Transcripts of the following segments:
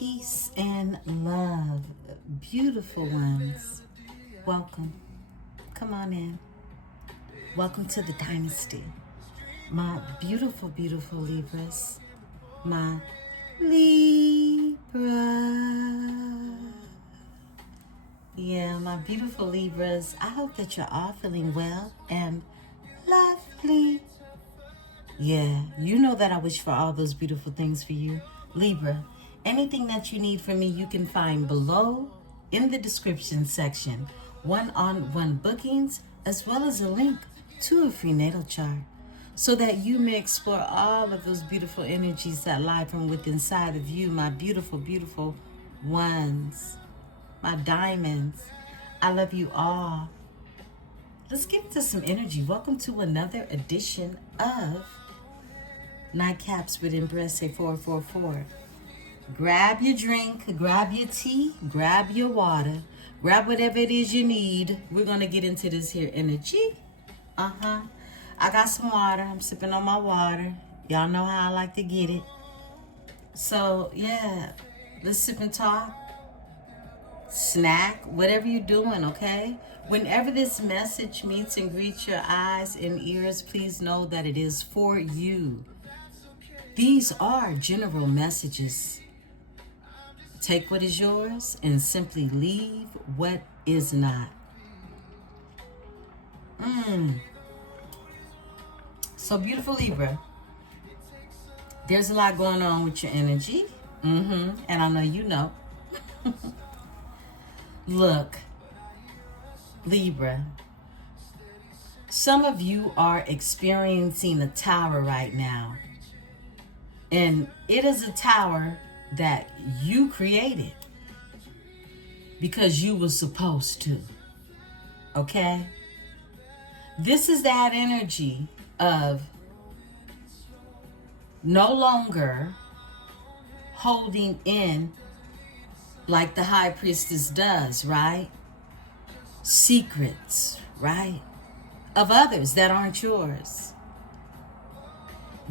Peace and love, beautiful ones. Welcome. Come on in. Welcome to the dynasty. My beautiful, beautiful Libras. My Libra. Yeah, my beautiful Libras. I hope that you're all feeling well and lovely. Yeah, you know that I wish for all those beautiful things for you. Libra, anything that you need from me, you can find below in the description section. One-on-one bookings, as well as a link to a free natal chart, so that you may explore all of those beautiful energies that lie from within inside of you, my beautiful, beautiful ones, my diamonds. I love you all. Let's get into some energy. Welcome to another edition of Nightcaps with Emperesse 444. Grab your drink, grab your tea, grab your water, grab whatever it is you need. We're going to get into this here energy. I got some water. I'm sipping on my water. Y'all know how I like to get it. So, yeah, let's sip and talk. Snack, whatever you're doing, okay? Whenever this message meets and greets your eyes and ears, please know that it is for you. These are general messages. Take what is yours and simply leave what is not. So, beautiful Libra, there's a lot going on with your energy. And I know you know. Look, Libra, some of you are experiencing a tower right now. And it is a tower that you created because you were supposed to. Okay? This is that energy of no longer holding in like the high priestess does, right? Secrets, right? Of others that aren't yours.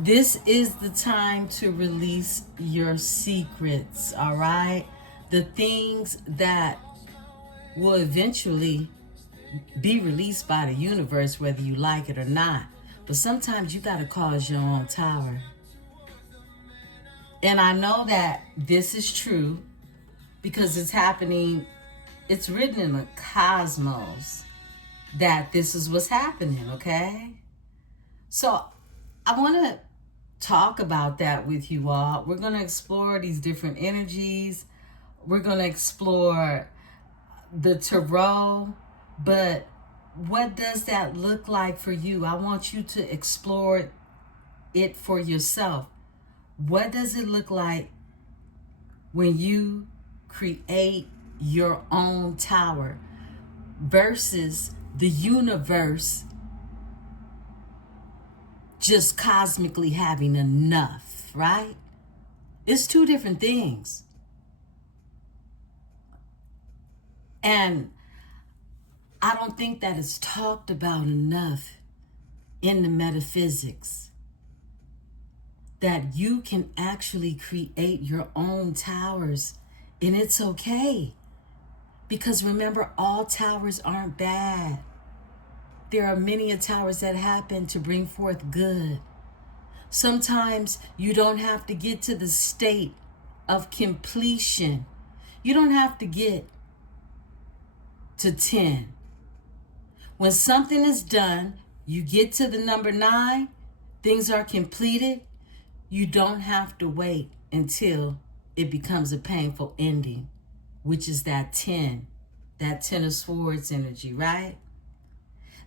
This is the time to release your secrets, all right? The things that will eventually be released by the universe, whether you like it or not. But sometimes you got to cause your own tower. And I know that this is true because it's happening. It's written in the cosmos that this is what's happening, okay? So I want to talk about that with you all. We're going to explore these different energies. We're going to explore the Tarot, but what does that look like for you? I want you to explore it for yourself. What does it look like when you create your own tower versus the universe just cosmically having enough, right? It's two different things. And I don't think that it's talked about enough in the metaphysics that you can actually create your own towers, and it's okay. Because remember, all towers aren't bad. There are many towers that happen to bring forth good. Sometimes you don't have to get to the state of completion. You don't have to get to 10. When something is done, you get to the number 9, things are completed, you don't have to wait until it becomes a painful ending, which is that 10 of Swords energy, right?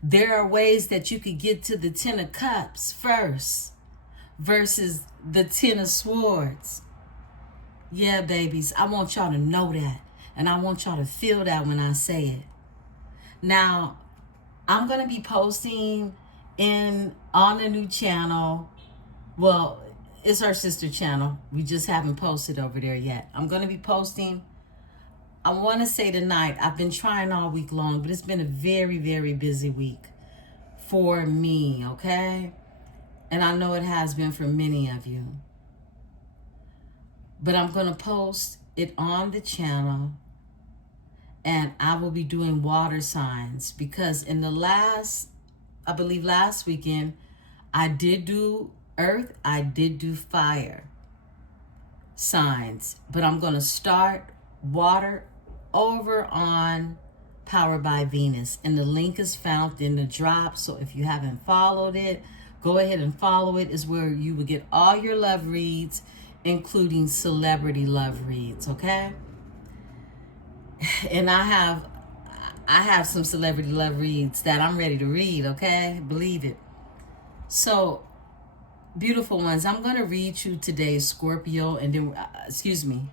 There are ways that you could get to the 10 of Cups first versus the 10 of Swords. Yeah, babies, I want y'all to know that. And I want y'all to feel that when I say it. Now, I'm going to be posting on the new channel. Well, it's our sister channel. We just haven't posted over there yet. I'm going to be posting, I want to say tonight. I've been trying all week long, but it's been a very, very busy week for me, okay? And I know it has been for many of you. But I'm going to post it on the channel, and I will be doing water signs, because in the last, I believe last weekend, I did do earth, I did do fire signs, but I'm going to start water over on Powered by Venus, and the link is found in the drop. So if you haven't followed it, go ahead and follow it. Is where you will get all your love reads, including celebrity love reads, okay? And I have some celebrity love reads that I'm ready to read, okay? Believe it. So, beautiful ones, I'm going to read you today's Scorpio, and then,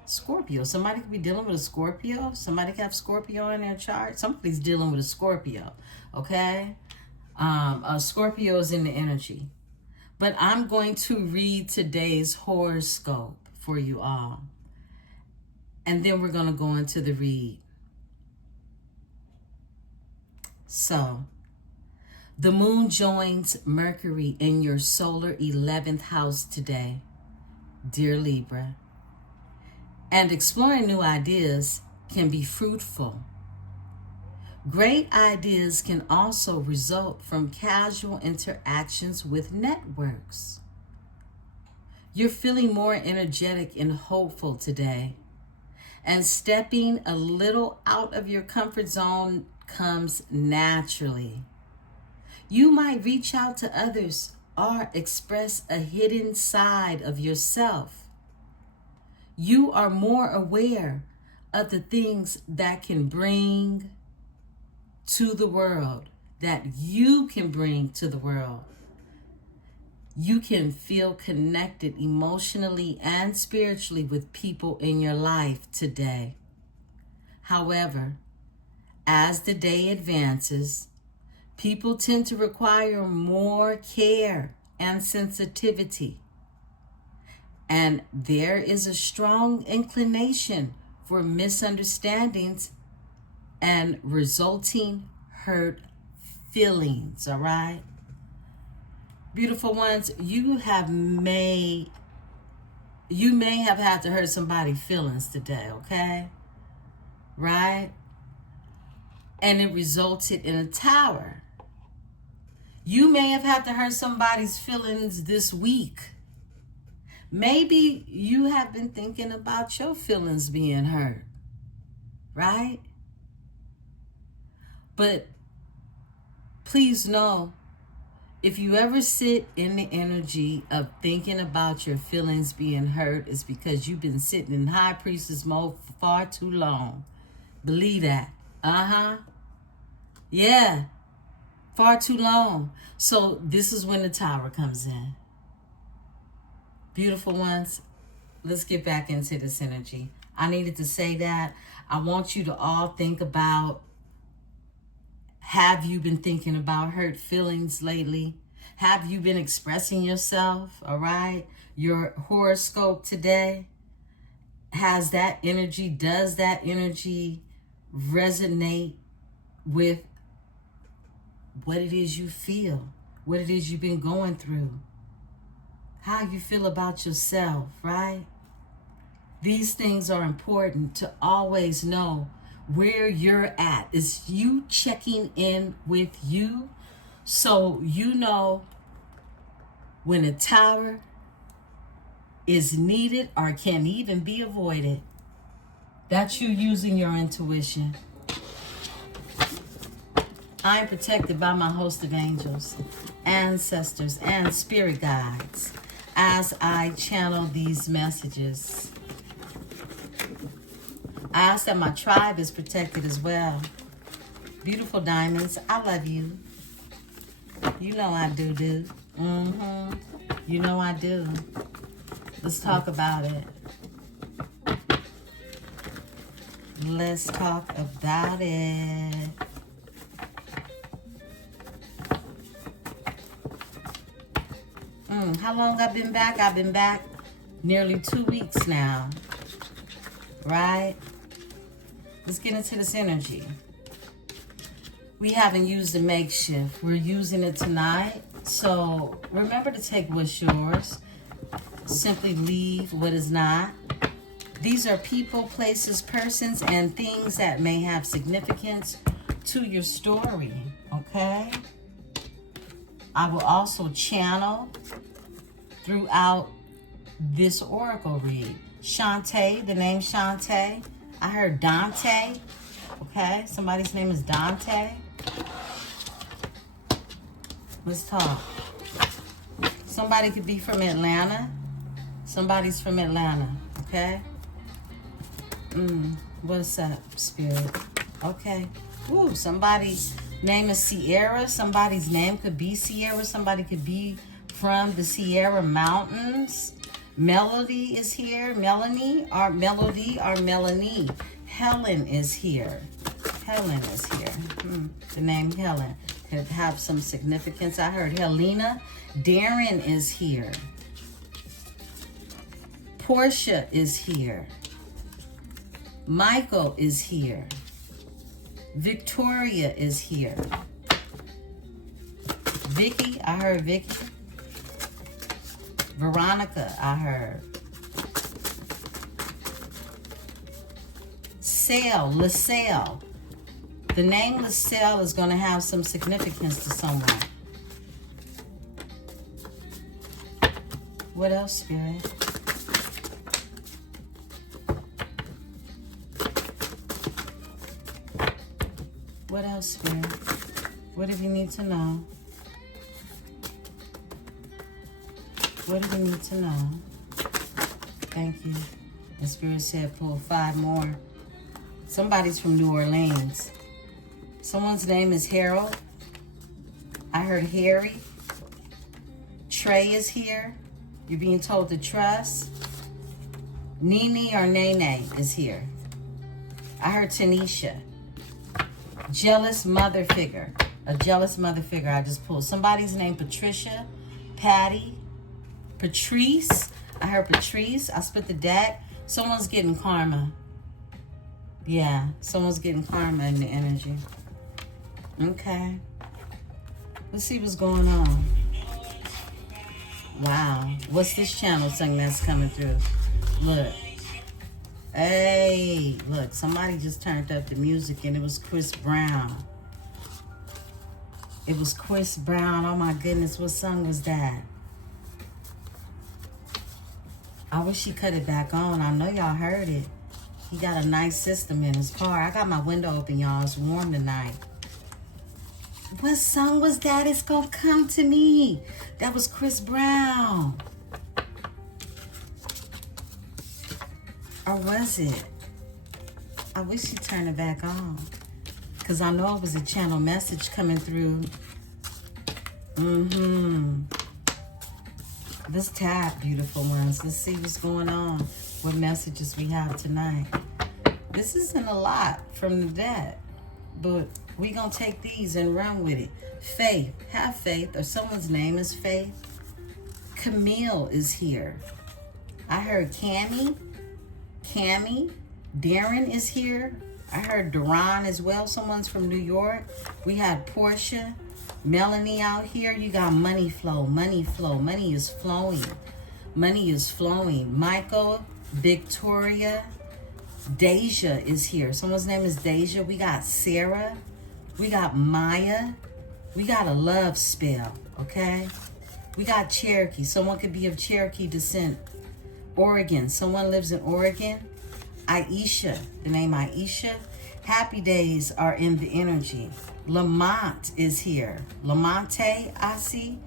Scorpio. Somebody could be dealing with a Scorpio. Somebody could have Scorpio in their chart. Somebody's dealing with a Scorpio, okay? Scorpio is in the energy. But I'm going to read today's horoscope for you all. And then we're going to go into the read. So, the moon joins Mercury in your solar 11th house today, dear Libra. And exploring new ideas can be fruitful. Great ideas can also result from casual interactions with networks. You're feeling more energetic and hopeful today, and stepping a little out of your comfort zone comes naturally. You might reach out to others or express a hidden side of yourself. You are more aware of the things that can bring to the world, that you can bring to the world. You can feel connected emotionally and spiritually with people in your life today. However, as the day advances, people tend to require more care and sensitivity. And there is a strong inclination for misunderstandings and resulting hurt feelings, all right? Beautiful ones, you may have had to hurt somebody's feelings today, okay? Right? And it resulted in a tower. You may have had to hurt somebody's feelings this week. Maybe you have been thinking about your feelings being hurt, right? But please know, if you ever sit in the energy of thinking about your feelings being hurt, it's because you've been sitting in high priestess mode for far too long. Believe that. Yeah. Far too long. So this is when the tower comes in. Beautiful ones, let's get back into this energy. I needed to say that. I want you to all think about, have you been thinking about hurt feelings lately? Have you been expressing yourself, all right? Your horoscope today, does that energy resonate with what it is you feel, what it is you've been going through, how you feel about yourself, right? These things are important to always know where you're at. Is you checking in with you so you know when a tower is needed or can even be avoided. That's you using your intuition. I am protected by my host of angels, ancestors, and spirit guides as I channel these messages. I ask that my tribe is protected as well. Beautiful diamonds, I love you. You know I do. You know I do. Let's talk about it. Let's talk about it. How long I've been back? I've been back nearly 2 weeks now. Right? Let's get into this energy. We haven't used a makeshift. We're using it tonight. So remember to take what's yours. Simply leave what is not. These are people, places, persons, and things that may have significance to your story, okay? I will also channel throughout this oracle read. Shantae, the name Shantae. I heard Dante, okay? Somebody's name is Dante. Let's talk. Somebody could be from Atlanta. Somebody's from Atlanta, okay? What's up, Spirit? Okay. Ooh, somebody's name is Sierra. Somebody's name could be Sierra. Somebody could be from the Sierra Mountains. Melody is here. Melanie, or Melody, or Melanie. Helen is here. Helen is here. The name Helen could have some significance. I heard Helena. Darren is here. Portia is here. Michael is here. Victoria is here. Vicky, I heard Vicky. Veronica, I heard. LaSalle. The name LaSalle is going to have some significance to someone. What else, Spirit? What else, Spirit? What do you need to know? What do we need to know? Thank you. The Spirit said pull 5 more. Somebody's from New Orleans. Someone's name is Harold. I heard Harry. Trey is here. You're being told to trust. Nene or Nene is here. I heard Tanisha. Jealous mother figure. A jealous mother figure I just pulled. Somebody's name Patricia. Patty. Patrice. I heard Patrice. I split the deck. Someone's getting karma. Yeah, someone's getting karma in the energy. Okay. Let's see what's going on. Wow. What's this channel thing that's coming through? Look. Hey, look. Somebody just turned up the music and it was Chris Brown. It was Chris Brown. Oh my goodness. What song was that? I wish he cut it back on. I know y'all heard it. He got a nice system in his car. I got my window open, y'all. It's warm tonight. What song was that? It's gonna come to me. That was Chris Brown. Or was it? I wish he turned it back on. Because I know it was a channel message coming through. Let's tap, beautiful ones. Let's see what's going on. What messages we have tonight. This isn't a lot from the dead, but we gonna take these and run with it. Faith, have faith, or someone's name is Faith. Camille is here. I heard Cammy. Darren is here. I heard Duran as well. Someone's from New York. We had Portia. Melanie out here. You got money flow. Money is flowing. Money is flowing. Michael, Victoria, Deja is here. Someone's name is Deja. We got Sarah. We got Maya. We got a love spell, okay? We got Cherokee. Someone could be of Cherokee descent. Oregon. Someone lives in Oregon. Aisha. The name Aisha. Happy days are in the energy. Lamont is here. Lamonte, I see.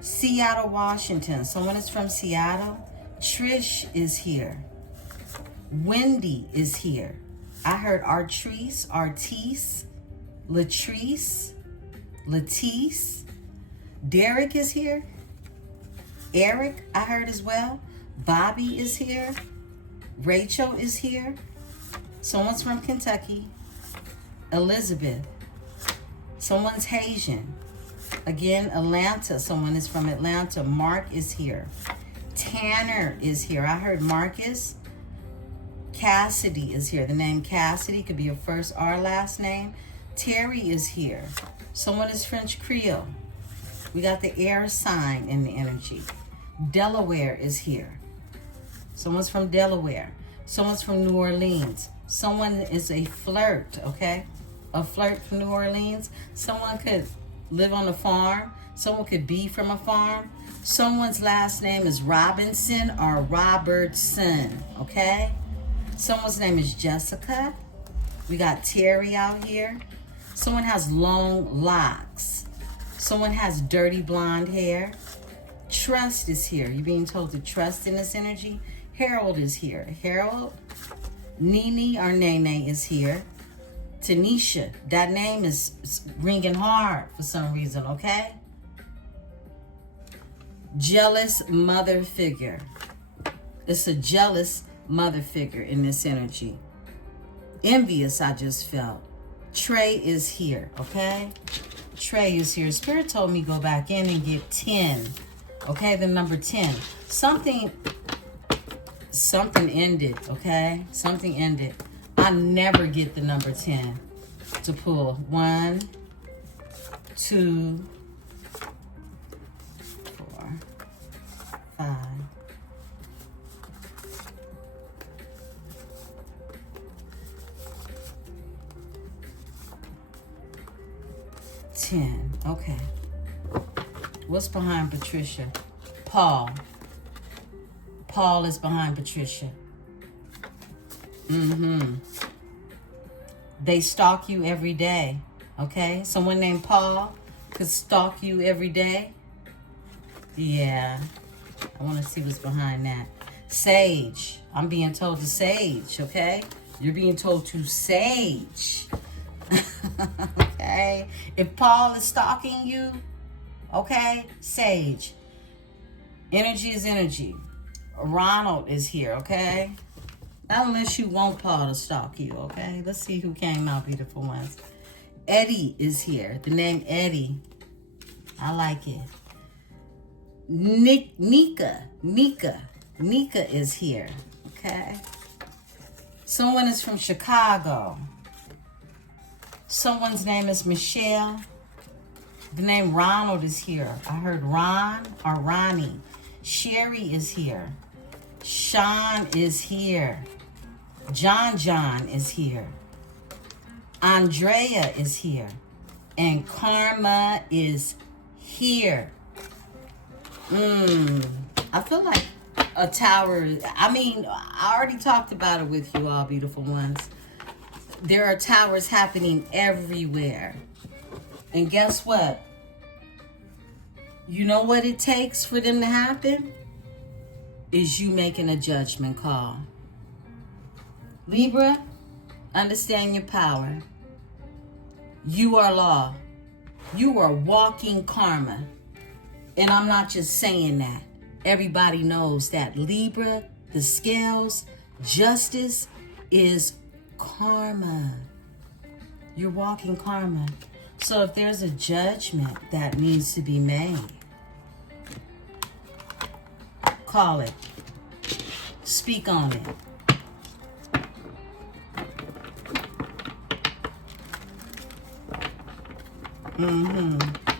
Seattle, Washington. Someone is from Seattle. Trish is here. Wendy is here. I heard Artrice, Latrice. Derek is here. Eric, I heard as well. Bobby is here. Rachel is here. Someone's from Kentucky. Elizabeth. Someone's Haitian. Again, Atlanta. Someone is from Atlanta. Mark is here. Tanner is here. I heard Marcus. Cassidy is here. The name Cassidy could be your first or last name. Terry is here. Someone is French Creole. We got the air sign in the energy. Delaware is here. Someone's from Delaware. Someone's from New Orleans. Someone is a flirt, okay? A flirt from New Orleans. Someone could live on a farm. Someone could be from a farm. Someone's last name is Robinson or Robertson, okay? Someone's name is Jessica. We got Terry out here. Someone has long locks. Someone has dirty blonde hair. Trust is here. You're being told to trust in this energy. Harold is here. Harold. Nene or Nene is here. Tanisha. That name is ringing hard for some reason, okay? Jealous mother figure. It's a jealous mother figure in this energy. Envious, I just felt. Trey is here, okay? Trey is here. Spirit told me go back in and get 10. Okay, the number 10. Something ended, okay? Something ended. I never get the number 10 to pull. 1, 2, 4, 5. 10. Okay. What's behind Patricia? Paul. Paul is behind Patricia. They stalk you every day. Okay? Someone named Paul could stalk you every day. Yeah. I want to see what's behind that. Sage. I'm being told to sage, okay? You're being told to sage. Okay? If Paul is stalking you, okay, sage. Energy is energy. Ronald is here, okay? Not unless you want Paul to stalk you, okay? Let's see who came out, beautiful ones. Eddie is here. The name Eddie. I like it. Nika is here, okay? Someone is from Chicago. Someone's name is Michelle. The name Ronald is here. I heard Ron or Ronnie. Sherry is here. Sean is here. John is here. Andrea is here. And Karma is here. I feel like a tower. I mean, I already talked about it with you all, beautiful ones. There are towers happening everywhere. And guess what? You know what it takes for them to happen? Is you making a judgment call. Libra, understand your power. You are law. You are walking karma. And I'm not just saying that. Everybody knows that Libra, the scales, justice is karma. You're walking karma. So if there's a judgment that needs to be made, call it. Speak on it.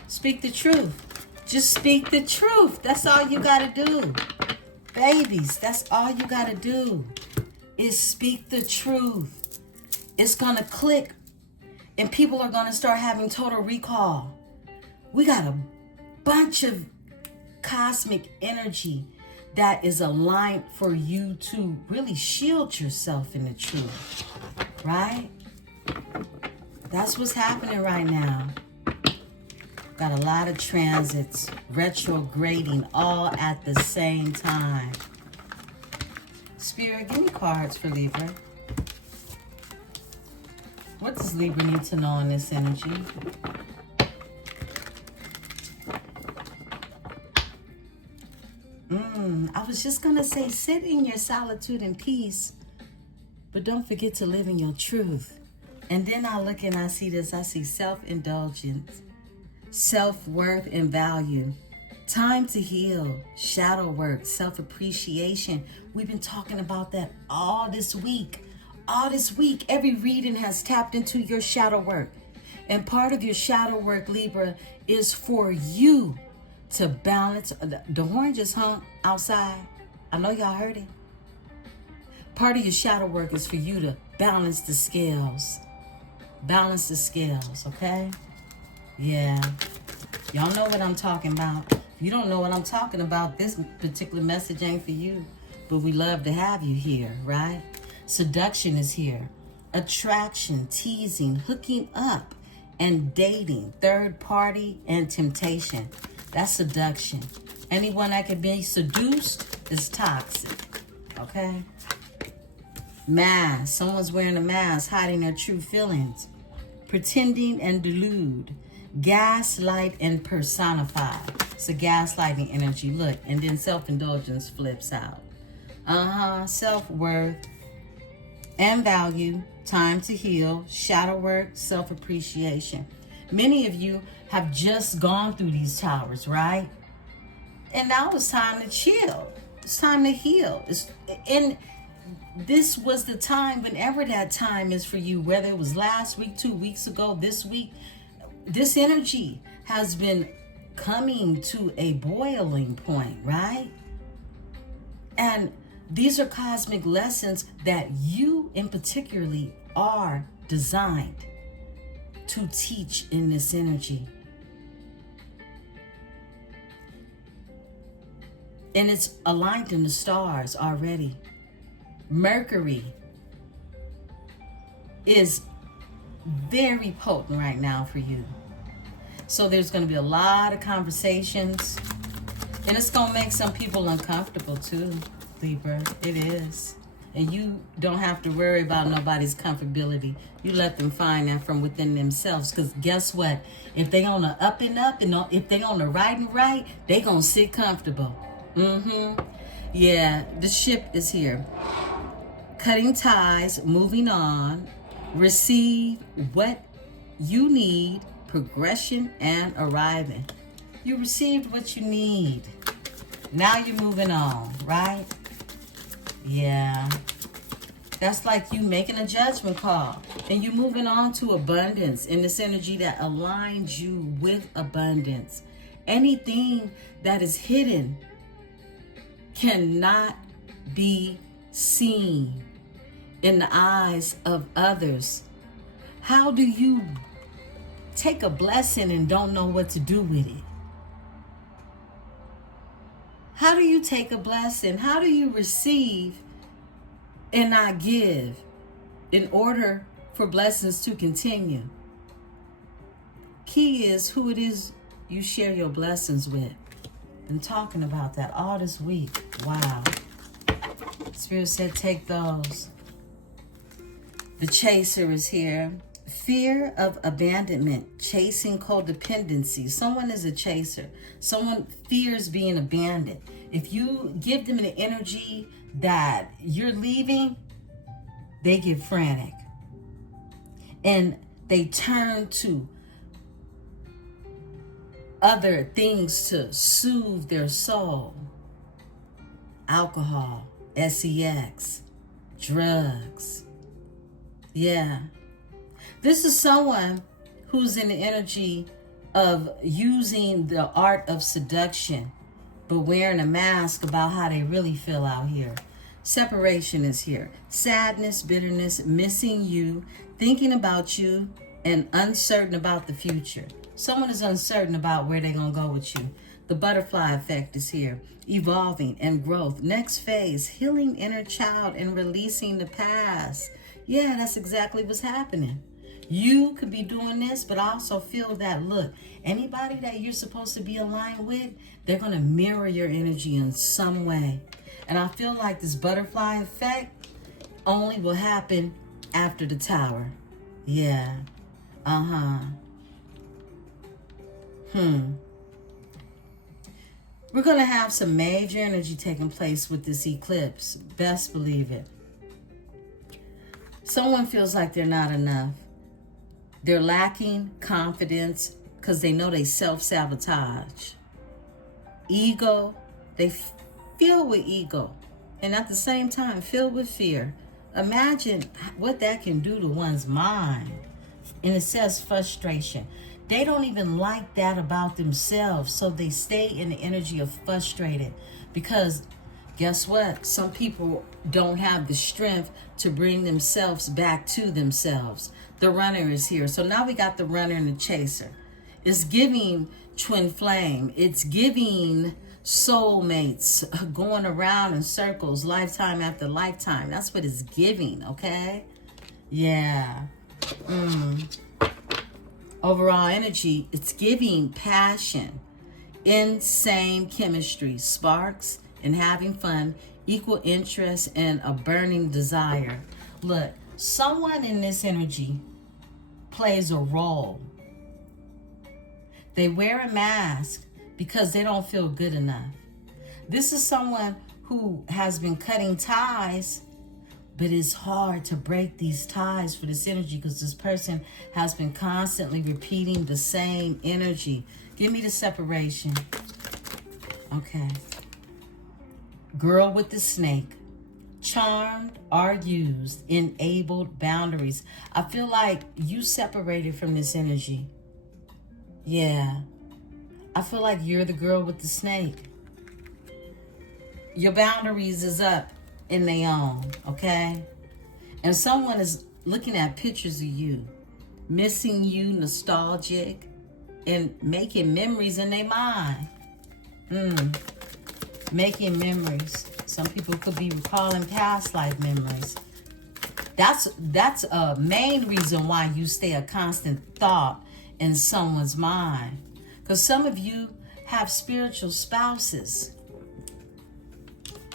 Speak the truth. Just speak the truth. That's all you gotta do. Babies, that's all you gotta do is speak the truth. It's gonna click and people are gonna start having total recall. We got a bunch of cosmic energy that is aligned for you to really shield yourself in the truth, right? That's what's happening right now. Got a lot of transits, retrograding, all at the same time. Spirit, give me cards for Libra. What does Libra need to know in this energy? I was just going to say, sit in your solitude and peace, but don't forget to live in your truth. And then I look and I see this. I see self-indulgence, self-worth and value, time to heal, shadow work, self-appreciation. We've been talking about that all this week. All this week, every reading has tapped into your shadow work. And part of your shadow work, Libra, is for you to balance. The horn just hung outside. I know y'all heard it. Part of your shadow work is for you to balance the scales. Balance the scales, okay? Yeah. Y'all know what I'm talking about. If you don't know what I'm talking about, this particular message ain't for you. But we love to have you here, right? Seduction is here. Attraction, teasing, hooking up, and dating. Third party and temptation. That's seduction. Anyone that can be seduced is toxic. Okay? Mask. Someone's wearing a mask, hiding their true feelings. Pretending and delude. Gaslight and personify. It's a gaslighting energy. Look, and then self-indulgence flips out. Self-worth and value. Time to heal. Shadow work. Self-appreciation. Many of you have just gone through these towers, right? And now it's time to chill. It's time to heal. And this was the time, whenever that time is for you, whether it was last week, 2 weeks ago, this week, this energy has been coming to a boiling point, right? And these are cosmic lessons that you in particularly are designed to teach in this energy. And it's aligned in the stars already. Mercury is very potent right now for you. So there's going to be a lot of conversations. And it's going to make some people uncomfortable too, Libra. It is. And you don't have to worry about nobody's comfortability. You let them find that from within themselves. Because guess what? If they on the up and up, and if they on the right and right, they going to sit comfortable. Yeah, the ship is here. Cutting ties, moving on. Receive what you need. Progression and arriving. You received what you need. Now you're moving on, right? Yeah. That's like you making a judgment call. And you're moving on to abundance in this energy that aligns you with abundance. Anything that is hidden cannot be seen in the eyes of others. How do you take a blessing and don't know what to do with it? How do you take a blessing? How do you receive and not give in order for blessings to continue? Key is who it is you share your blessings with. Been talking about that all this week. Wow. Spirit said take those. The chaser is here. Fear of abandonment, chasing codependency. Someone is a chaser. Someone fears being abandoned. If you give them an energy that you're leaving, they get frantic. And they turn to other things to soothe their soul. Alcohol, sex, drugs. Yeah. This is someone who's in the energy of using the art of seduction, but wearing a mask about how they really feel out here. Separation is here. Sadness, bitterness, missing you, thinking about you, and uncertain about the future. Someone is uncertain about where they're going to go with you. The butterfly effect is here. Evolving and growth. Next phase, healing inner child and releasing the past. Yeah, that's exactly what's happening. You could be doing this, but I also feel that, look, anybody that you're supposed to be aligned with, they're going to mirror your energy in some way. And I feel like this butterfly effect only will happen after the tower. Yeah. We're going to have some major energy taking place with this eclipse. Best believe it. Someone feels like they're not enough. They're lacking confidence because they know they self-sabotage. Ego, they filled with ego. And at the same time, filled with fear. Imagine what that can do to one's mind. And it says frustration. They don't even like that about themselves. So they stay in the energy of frustrated. Because Guess what? Some people don't have the strength to bring themselves back to themselves. The runner is here. So now we got the runner and the chaser. It's giving twin flame. It's giving soulmates going around in circles, lifetime after lifetime. That's what it's giving, okay? Yeah. Overall energy, it's giving passion, insane chemistry, sparks, and having fun, equal interest, and a burning desire. Look, someone in this energy plays a role. They wear a mask because they don't feel good enough. This is someone who has been cutting ties, but it's hard to break these ties for this energy because this person has been constantly repeating the same energy. Give me the separation. Okay. Girl with the snake. Charmed are used, enabled boundaries. I feel like you separated from this energy. Yeah. I feel like you're the girl with the snake. Your boundaries is up in their own, okay? And someone is looking at pictures of you, missing you, nostalgic, and making memories in their mind. Making memories. Some people could be recalling past life memories. That's a main reason why you stay a constant thought in someone's mind. Because some of you have spiritual spouses.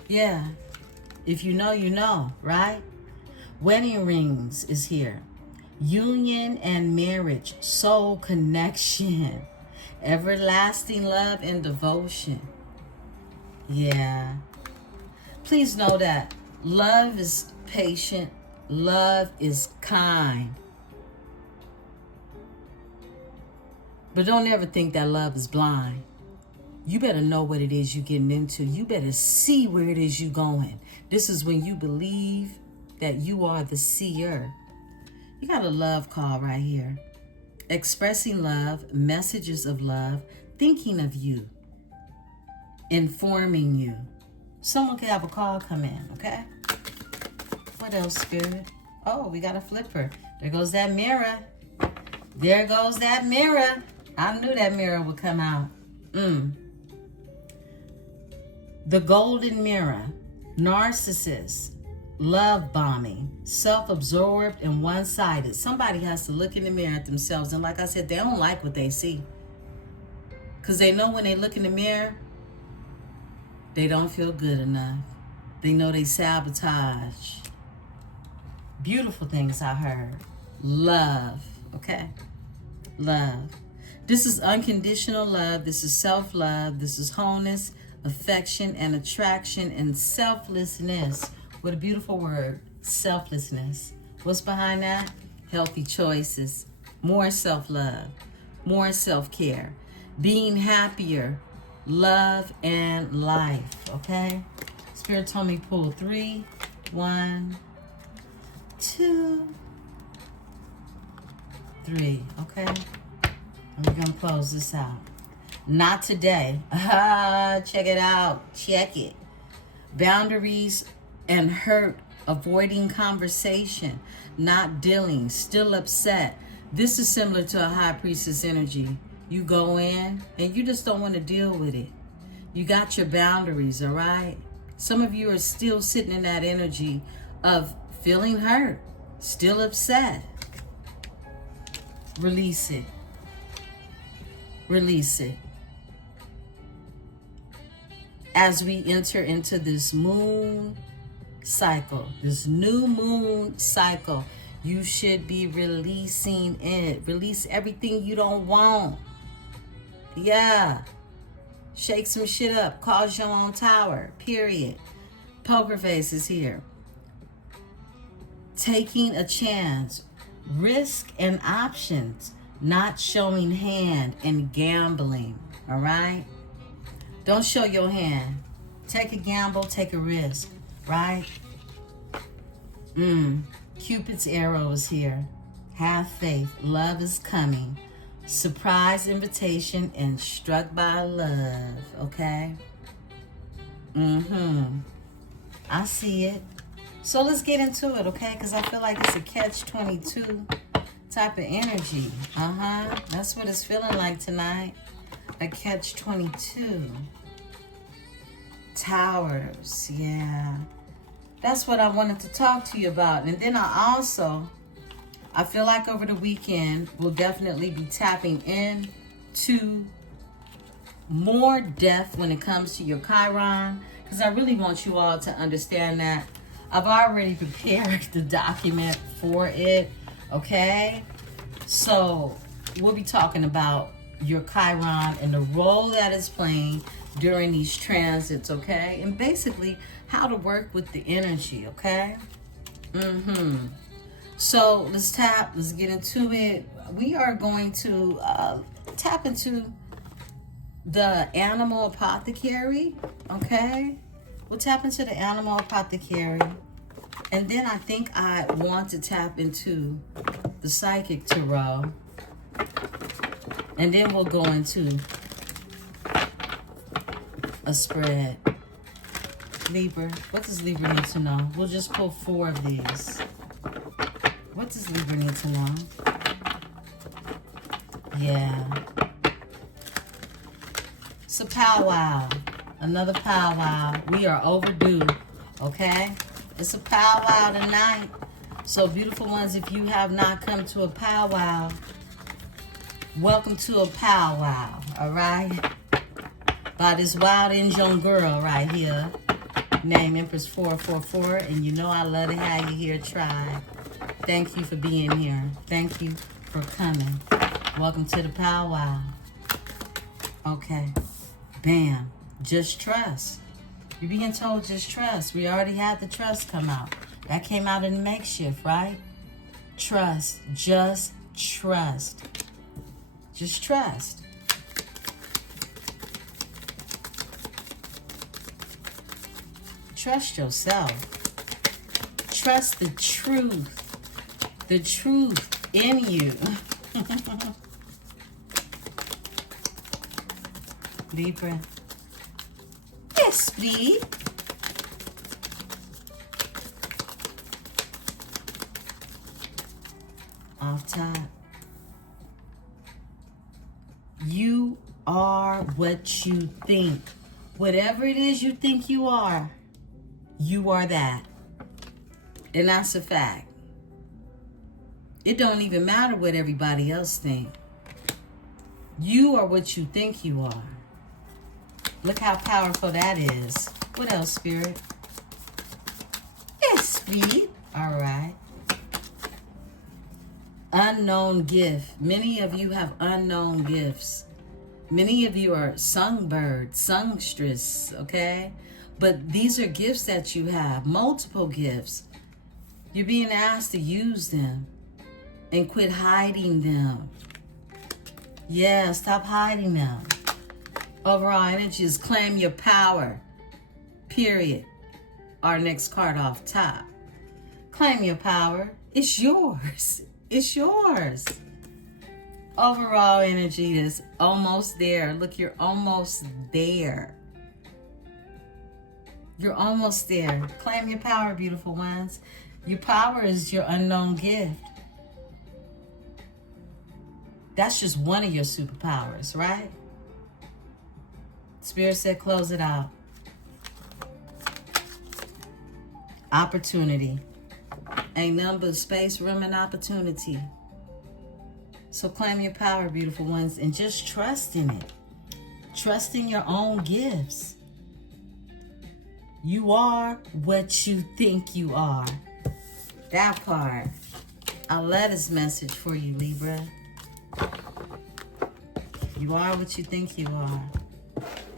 Yeah. If you know, you know, right? Wedding rings is here. Union and marriage, soul connection, everlasting love and devotion. Yeah. Please know that love is patient. Love is kind. But don't ever think that love is blind. You better know what it is you're getting into. You better see where it is you're going. This is when you believe that you are the seer. You got a love call right here. Expressing love, messages of love, thinking of you, informing you. Someone could have a call come in, okay? What else, Spirit? Oh, we got a flipper. There goes that mirror. There goes that mirror. I knew that mirror would come out. The golden mirror. Narcissist. Love bombing. Self-absorbed and one-sided. Somebody has to look in the mirror at themselves. And like I said, they don't like what they see. Because they know when they look in the mirror, they don't feel good enough. They know they sabotage. Beautiful things I heard. Love. Okay? Love. This is unconditional love. This is self-love. This is wholeness, affection, and attraction, and selflessness. What a beautiful word. Selflessness. What's behind that? Healthy choices. More self-love. More self-care. Being happier. Love and life. Okay? Spirit told me pull 3. 1, 2, 3. Okay? And we're going to close this out. Not today. Check it out. Check it. Boundaries and hurt. Avoiding conversation. Not dealing. Still upset. This is similar to a high priestess energy. You go in and you just don't want to deal with it. You got your boundaries, all right? Some of you are still sitting in that energy of feeling hurt. Still upset. Release it. Release it. As we enter into this moon cycle, this new moon cycle, you should be releasing it. Release everything you don't want. Yeah. Shake some shit up. Cause your own tower. Period. Poker face is here. Taking a chance. Risk and options. Not showing hand and gambling. All right? Don't show your hand. Take a gamble. Take a risk. Right? Cupid's arrow is here. Have faith. Love is coming. Surprise invitation and struck by love. Okay? I see it. So let's get into it, okay? Because I feel like it's a catch-22 type of energy. That's what it's feeling like tonight. A catch-22. Towers, yeah. That's what I wanted to talk to you about. And then I feel like over the weekend, we'll definitely be tapping in to more depth when it comes to your Chiron, because I really want you all to understand that I've already prepared the document for it, okay? So we'll be talking about your Chiron and the role that it's playing during these transits, okay? And basically how to work with the energy, okay? So let's get into it. We are going to tap into the animal apothecary, okay? We'll tap into the animal apothecary. And then I think I want to tap into the psychic tarot. And then we'll go into a spread. Libra, what does Libra need to know? We'll just pull 4 of these. What does Libra need to know? Yeah. It's a powwow. Another powwow. We are overdue, okay? It's a powwow tonight. So beautiful ones, if you have not come to a powwow, welcome to a powwow, all right? By this wild Indian girl right here, named Empresse 444, and you know I love to have you here, tribe. Thank you for being here. Thank you for coming. Welcome to the powwow. Okay. Bam. Just trust. You're being told just trust. We already had the trust come out. That came out in the makeshift, right? Trust. Just trust. Just trust. Trust yourself. Trust the truth. The truth in you. Libra. Yes, please. Off top. You are what you think. Whatever it is you think you are that. And that's a fact. It don't even matter what everybody else think. You are what you think you are. Look how powerful that is. What else, Spirit? Yes, sweet. All right. Unknown gift. Many of you have unknown gifts. Many of you are songbirds, songstress, okay? But these are gifts that you have, multiple gifts. You're being asked to use them and quit hiding them. Yeah, stop hiding them. Overall energy is claim your power. Period. Our next card off top. Claim your power. It's yours. It's yours. Overall energy is almost there. Look, you're almost there. You're almost there. Claim your power, beautiful ones. Your power is your unknown gift. That's just one of your superpowers, right? Spirit said close it out. Opportunity. Ain't nothing but space, room, and opportunity. So claim your power, beautiful ones, and just trust in it. Trust in your own gifts. You are what you think you are. That part. I'll let this message for you, Libra. You are what you think you are.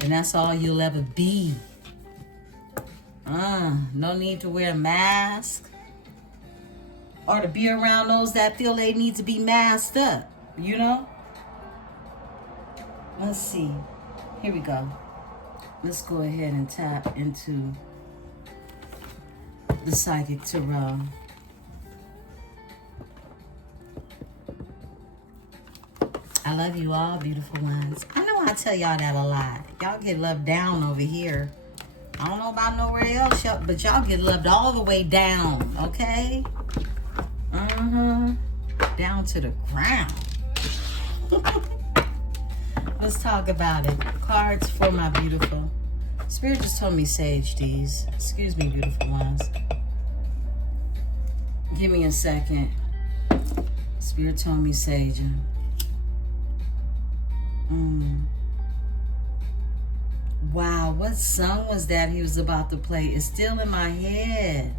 And that's all you'll ever be. No need to wear a mask. Or to be around those that feel they need to be masked up. You know? Let's see. Here we go. Let's go ahead and tap into the psychic tarot. I love you all, beautiful ones. I know I tell y'all that a lot. Y'all get love down over here. I don't know about nowhere else, but y'all get loved all the way down, okay? Down to the ground. Let's talk about it. Cards for my beautiful. Spirit just told me sage these. Excuse me, beautiful ones. Give me a second. Spirit told me sage them. Wow, what song was that he was about to play? It's still in my head.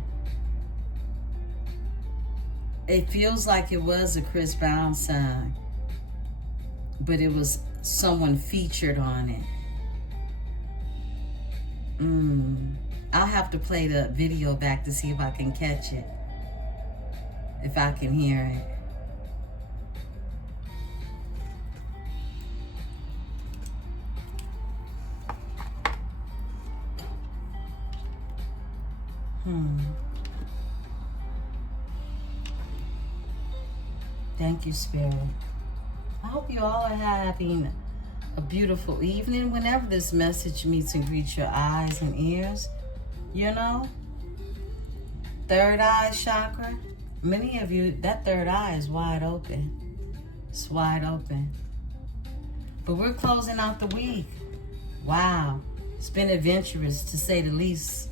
It feels like it was a Chris Brown song, but it was someone featured on it. I'll have to play the video back to see if I can catch it. If I can hear it. Thank you, Spirit. I hope you all are having a beautiful evening whenever this message meets and greets your eyes and ears. You know, third eye chakra. Many of you, that third eye is wide open. It's wide open. But we're closing out the week. Wow. It's been adventurous, to say the least.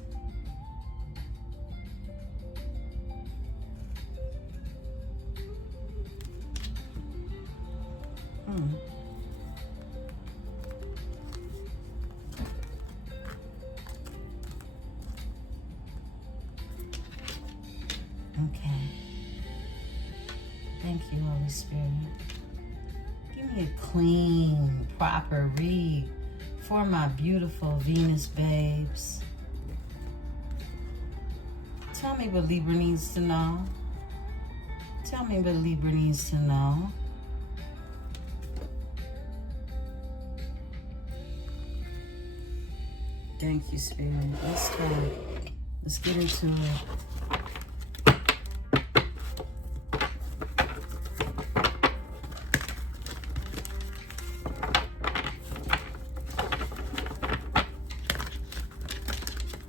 Okay. Thank you, Holy Spirit. Give me a clean, proper read for my beautiful Venus babes. Tell me what Libra needs to know. Tell me what Libra needs to know. Thank you, Spirit. Let's go. Let's get into it.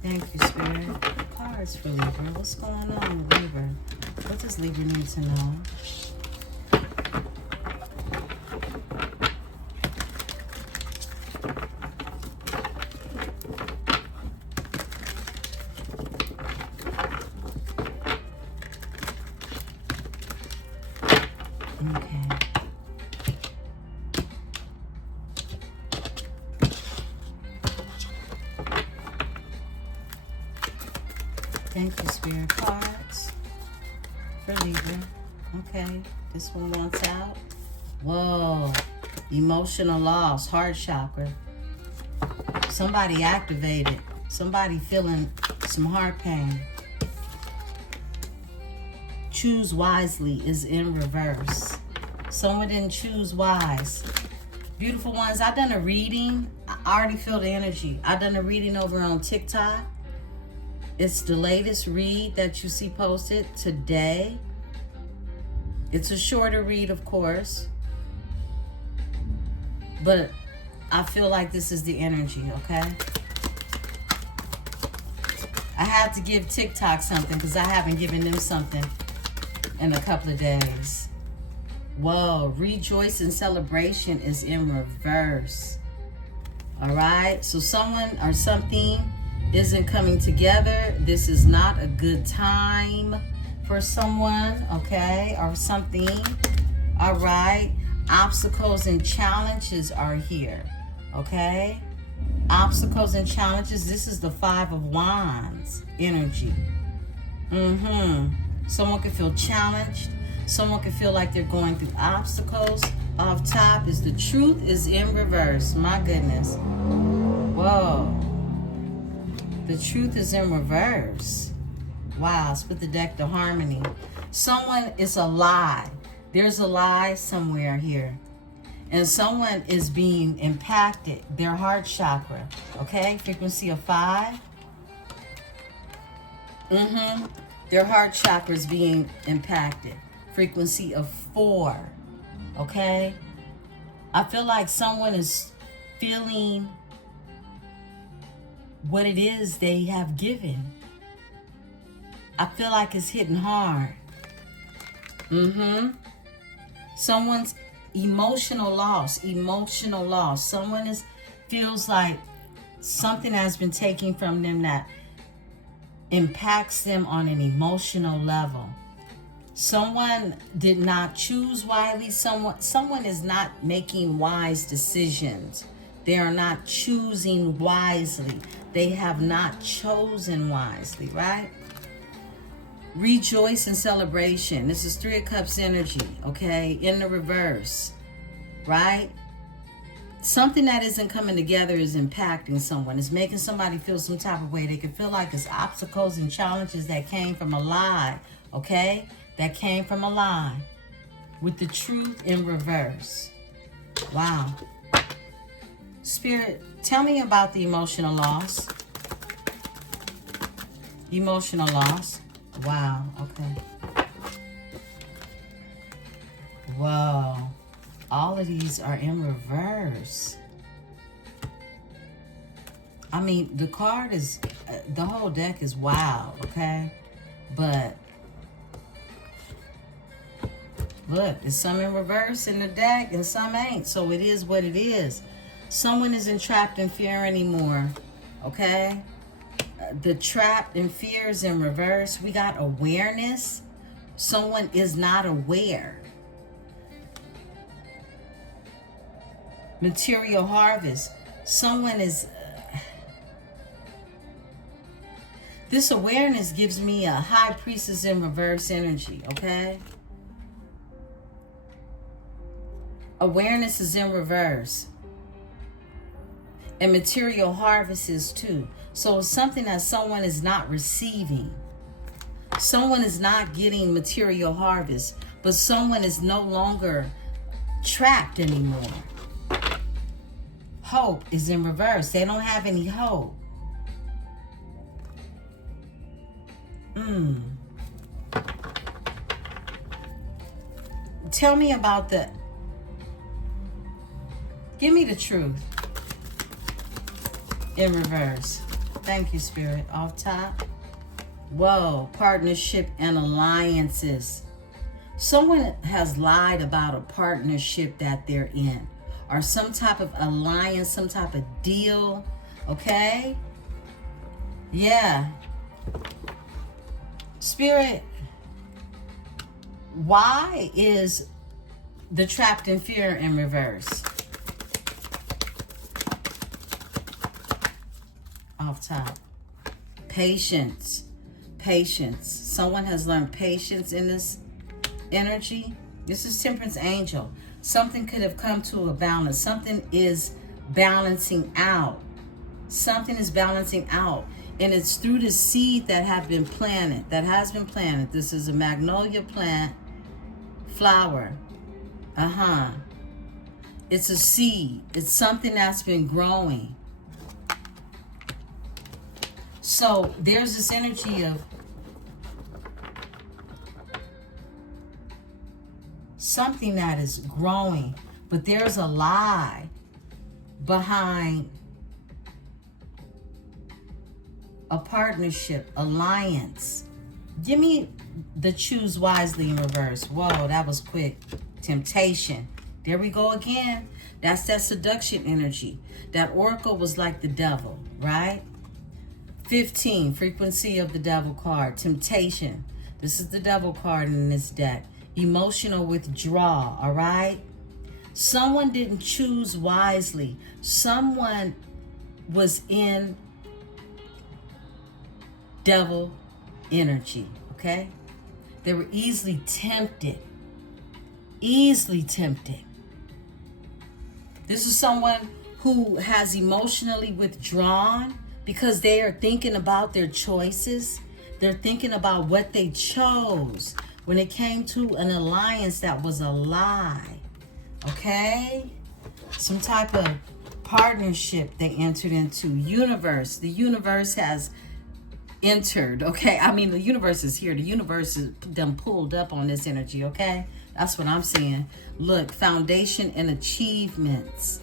Thank you, Spirit. Cards for Libra. What's going on with Libra? What does Libra need to know? Thank you, Spirit. Cards for Libra. Okay, this one wants out. Whoa, emotional loss, heart chakra. Somebody activated. Somebody feeling some heart pain. Choose wisely is in reverse. Someone didn't choose wise. Beautiful ones, I've done a reading. I already feel the energy. I've done a reading over on TikTok. It's the latest read that you see posted today. It's a shorter read, of course. But I feel like this is the energy, okay? I had to give TikTok something because I haven't given them something in a couple of days. Whoa, rejoice and celebration is in reverse. All right, so someone or something isn't coming together. This is not a good time for someone, okay, or something. All right, obstacles and challenges are here, okay? Obstacles and challenges. This is the 5 of Wands energy. Someone could feel challenged. Someone could feel like they're going through obstacles. Off top is the truth is in reverse. My goodness. Whoa. The truth is in reverse. Wow, let's put the deck to harmony. Someone is a lie. There's a lie somewhere here. And someone is being impacted. Their heart chakra. Okay, frequency of 5. Their heart chakra is being impacted. Frequency of 4. Okay? I feel like someone is feeling what it is they have given. I feel like it's hitting hard. Someone's emotional loss. Someone feels like something has been taken from them that impacts them on an emotional level. Someone did not choose wisely. Someone is not making wise decisions. They are not choosing wisely. They have not chosen wisely, right? Rejoice and celebration. This is Three of Cups energy, okay? In the reverse, right? Something that isn't coming together is impacting someone. It's making somebody feel some type of way. They can feel like it's obstacles and challenges that came from a lie, okay? That came from a lie. With the truth in reverse. Wow. Spirit, tell me about the emotional loss. Emotional loss. Wow, okay. Whoa. All of these are in reverse. I mean, the card is, the whole deck is wild, okay? But, look, there's some in reverse in the deck and some ain't. So it is what it is. Someone isn't trapped in fear anymore, okay? The trapped in fear is in reverse. We got awareness. Someone is not aware. Material harvest. Someone is... this awareness gives me a high priestess in reverse energy, okay? Awareness is in reverse. And material harvest is too. So it's something that someone is not receiving. Someone is not getting material harvest, but someone is no longer trapped anymore. Hope is in reverse. They don't have any hope. Tell me about the... give me the truth. In reverse. Thank you, Spirit. Off top. Whoa. Partnership and alliances. Someone has lied about a partnership that they're in. Or some type of alliance, some type of deal. Okay? Yeah. Spirit, why is the trapped in fear in reverse? Off top. Patience. Patience. Someone has learned patience in this energy. This is Temperance Angel. Something could have come to a balance. Something is balancing out. Something is balancing out. And it's through the seed that have been planted. That has been planted. This is a magnolia plant. Flower. It's a seed. It's something that's been growing. So there's this energy of something that is growing, but there's a lie behind a partnership, alliance. Give me the choose wisely in reverse. Whoa, that was quick. Temptation. There we go again. That's that seduction energy. That oracle was like the devil, right? 15, frequency of the devil card. Temptation. This is the devil card in this deck. Emotional withdrawal, all right? Someone didn't choose wisely. Someone was in devil energy, okay? They were easily tempted. Easily tempted. This is someone who has emotionally withdrawn because they are thinking about their choices. They're thinking about what they chose when it came to an alliance that was a lie, okay? Some type of partnership they entered into. Universe. The universe has entered, okay? I mean, the universe is here. The universe is done pulled up on this energy, okay? That's what I'm saying. Look, foundation and achievements.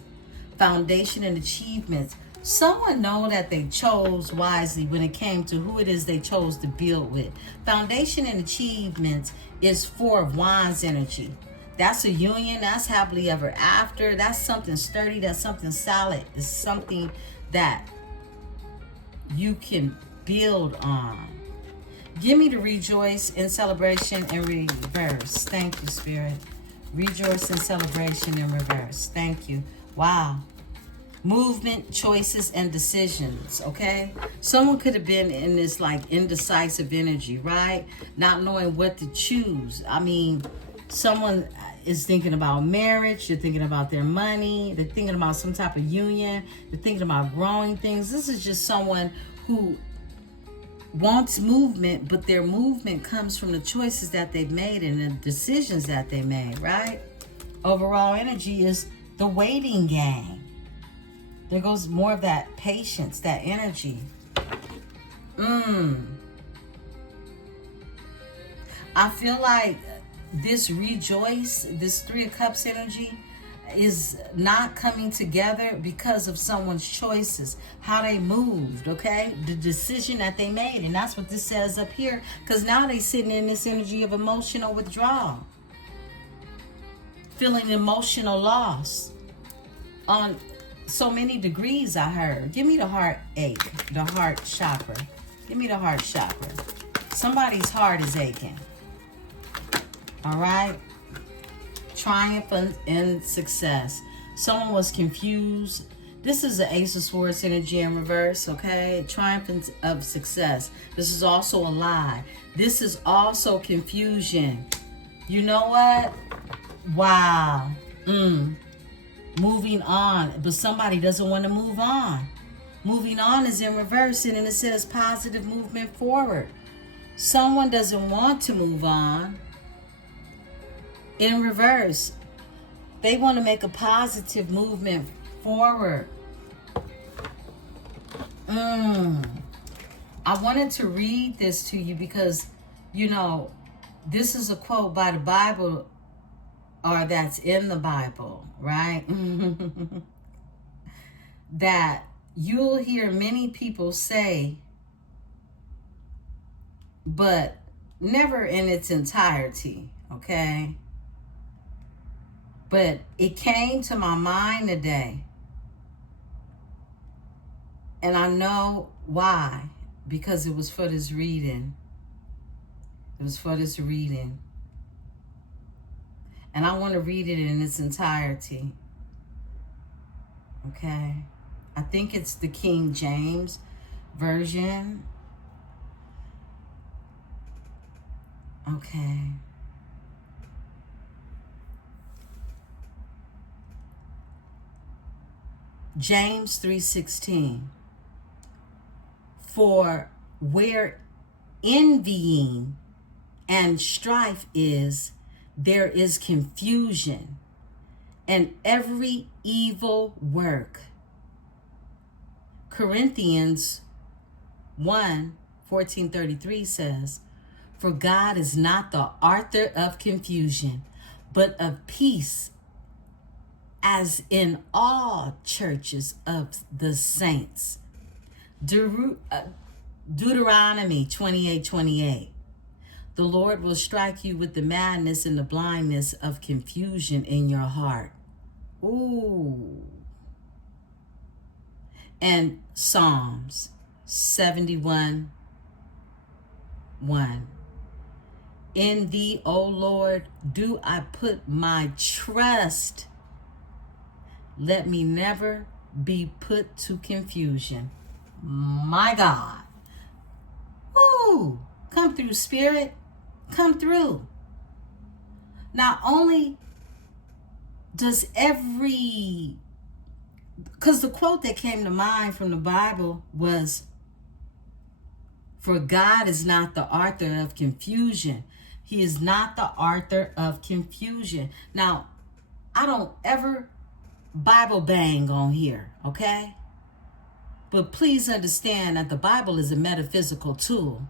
Foundation and achievements. Someone know that they chose wisely when it came to who it is they chose to build with. Foundation and achievements is Four of Wands energy. That's a union. That's happily ever after. That's something sturdy. That's something solid. It's something that you can build on. Give me the rejoice in celebration in reverse. Thank you, Spirit. Rejoice in celebration in reverse. Thank you. Wow. Movement, choices, and decisions, okay? Someone could have been in this like indecisive energy, right? Not knowing what to choose. I mean, someone is thinking about marriage. They're thinking about their money. They're thinking about some type of union. They're thinking about growing things. This is just someone who wants movement, but their movement comes from the choices that they've made and the decisions that they made, right? Overall energy is the waiting game. There goes more of that patience, that energy. I feel like this rejoice, this Three of Cups energy is not coming together because of someone's choices, how they moved, okay? The decision that they made. And that's what this says up here, because now they sitting in this energy of emotional withdrawal, feeling emotional loss on so many degrees. I heard. Give me the heartache, the heart chakra. Give me the heart chakra. Somebody's heart is aching. All right? Triumph and success. Someone was confused. This is the Ace of Swords energy in reverse, okay? Triumph of success. This is also a lie. This is also confusion. You know what? Wow. Moving on, but somebody doesn't want to move on. Moving on is in reverse, and it says positive movement forward. Someone doesn't want to move on. In reverse, they want to make a positive movement forward. I wanted to read this to you because, you know, this is a quote by the Bible, or that's in the Bible, right? That you'll hear many people say, but never in its entirety, okay? But it came to my mind today. And I know why. Because it was for this reading. It was for this reading. And I want to read it in its entirety. Okay? I think it's the King James Version. Okay. James 3:16. For where envying and strife is, there is confusion and every evil work. Corinthians 1:14-33 says, for God is not the author of confusion, but of peace, as in all churches of the saints. Deuteronomy 28:28. The Lord will strike you with the madness and the blindness of confusion in your heart. Ooh. And Psalms 71:1. In thee, O Lord, do I put my trust. Let me never be put to confusion. My God. Woo! Come through, Spirit. Come through. Not only does because the quote that came to mind from the Bible was, for God is not the author of confusion. He is not the author of confusion. Now, I don't ever Bible bang on here, okay? But please understand that the Bible is a metaphysical tool.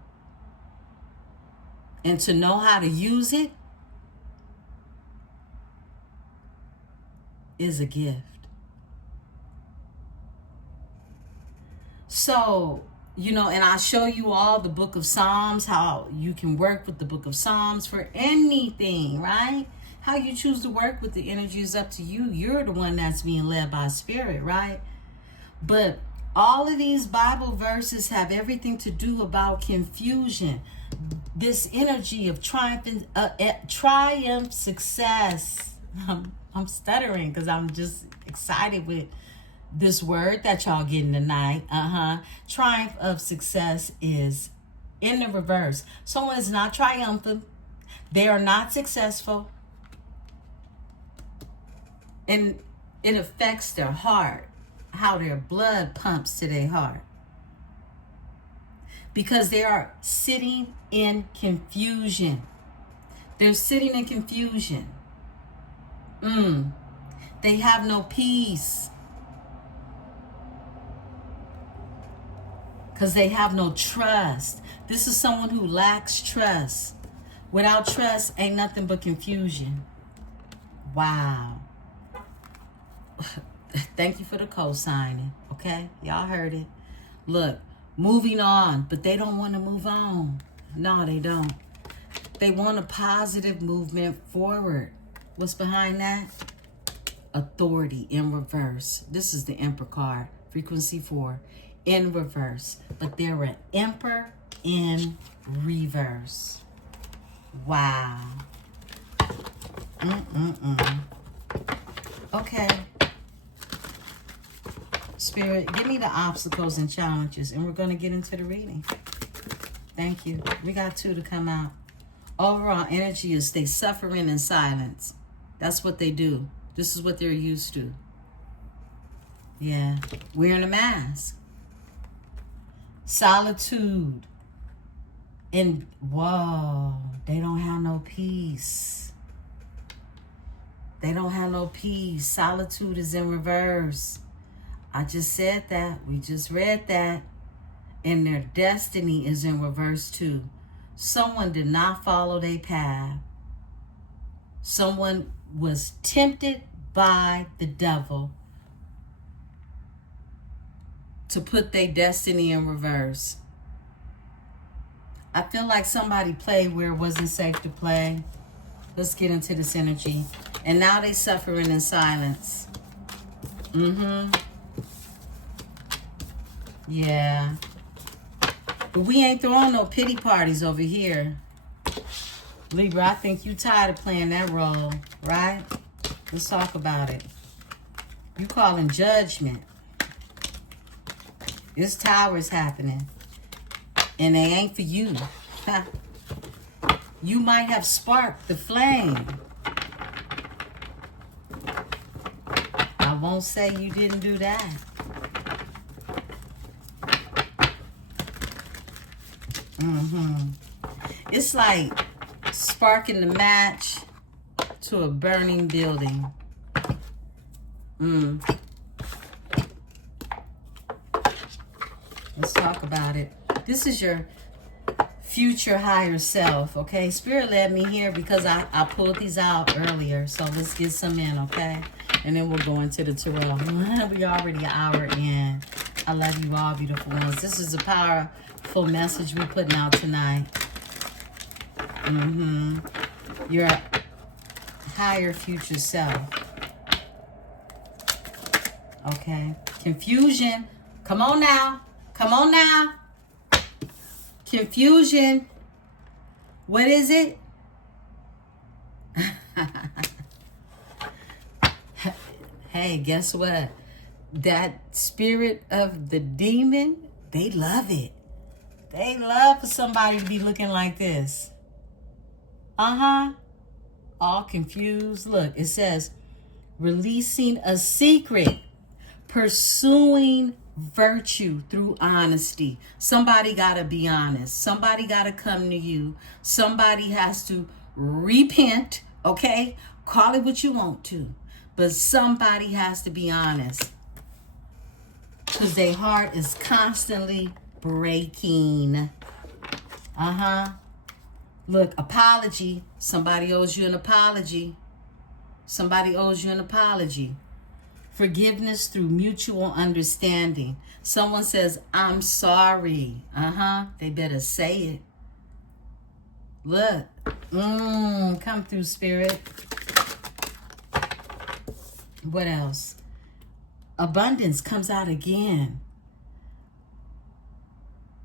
And to know how to use it is a gift. So, you know, and I show you all the book of Psalms, how you can work with the book of Psalms for anything, right? How you choose to work with the energy is up to you. You're the one that's being led by spirit, right? But all of these Bible verses have everything to do about confusion. This energy of triumph, success. I'm stuttering because I'm just excited with this word that y'all getting tonight. Triumph of success is in the reverse. Someone is not triumphant. They are not successful. And it affects their heart, how their blood pumps to their heart. Because they are sitting in confusion. They're sitting in confusion. They have no peace. Because they have no trust. This is someone who lacks trust. Without trust, ain't nothing but confusion. Wow. Thank you for the co-signing. Okay? Y'all heard it. Look, moving on, but they don't want to move on. No, they don't. They want a positive movement forward. What's behind that? Authority in reverse. This is the Emperor card. Frequency 4. In reverse. But they're an Emperor in reverse. Wow. Okay. Spirit, give me the obstacles and challenges, and we're going to get into the reading. Thank you. We got 2 to come out. Overall energy is they suffering in silence. That's what they do. This is what they're used to. Yeah. Wearing a mask. Solitude. And, whoa, they don't have no peace. They don't have no peace. Solitude is in reverse. I just said that. We just read that. And their destiny is in reverse too. Someone did not follow their path. Someone was tempted by the devil to put their destiny in reverse. I feel like somebody played where it wasn't safe to play. Let's get into this energy. And now they suffering in silence. Yeah. But we ain't throwing no pity parties over here. Libra, I think you tired of playing that role, right? Let's talk about it. You calling judgment. This tower is happening. And they ain't for you. You might have sparked the flame. I won't say you didn't do that. It's like sparking the match to a burning building. Let's talk about it. This is your future higher self, okay? Spirit led me here because I pulled these out earlier. So let's get some in, okay? And then we'll go into the tarot. We already an hour in. I love you all, beautiful ones. This is a powerful message we're putting out tonight. Your higher future self. Okay. Confusion. Come on now. Come on now. Confusion. What is it? Hey, guess what? That spirit of the demon, they love it. They love for somebody to be looking like this. All confused. Look, it says, releasing a secret, pursuing virtue through honesty. Somebody got to be honest. Somebody got to come to you. Somebody has to repent, okay? Call it what you want to. But somebody has to be honest. Because their heart is constantly breaking. Look, apology. Somebody owes you an apology. Somebody owes you an apology. Forgiveness through mutual understanding. Someone says, I'm sorry. They better say it. Look. Come through, Spirit. What else? Abundance comes out again.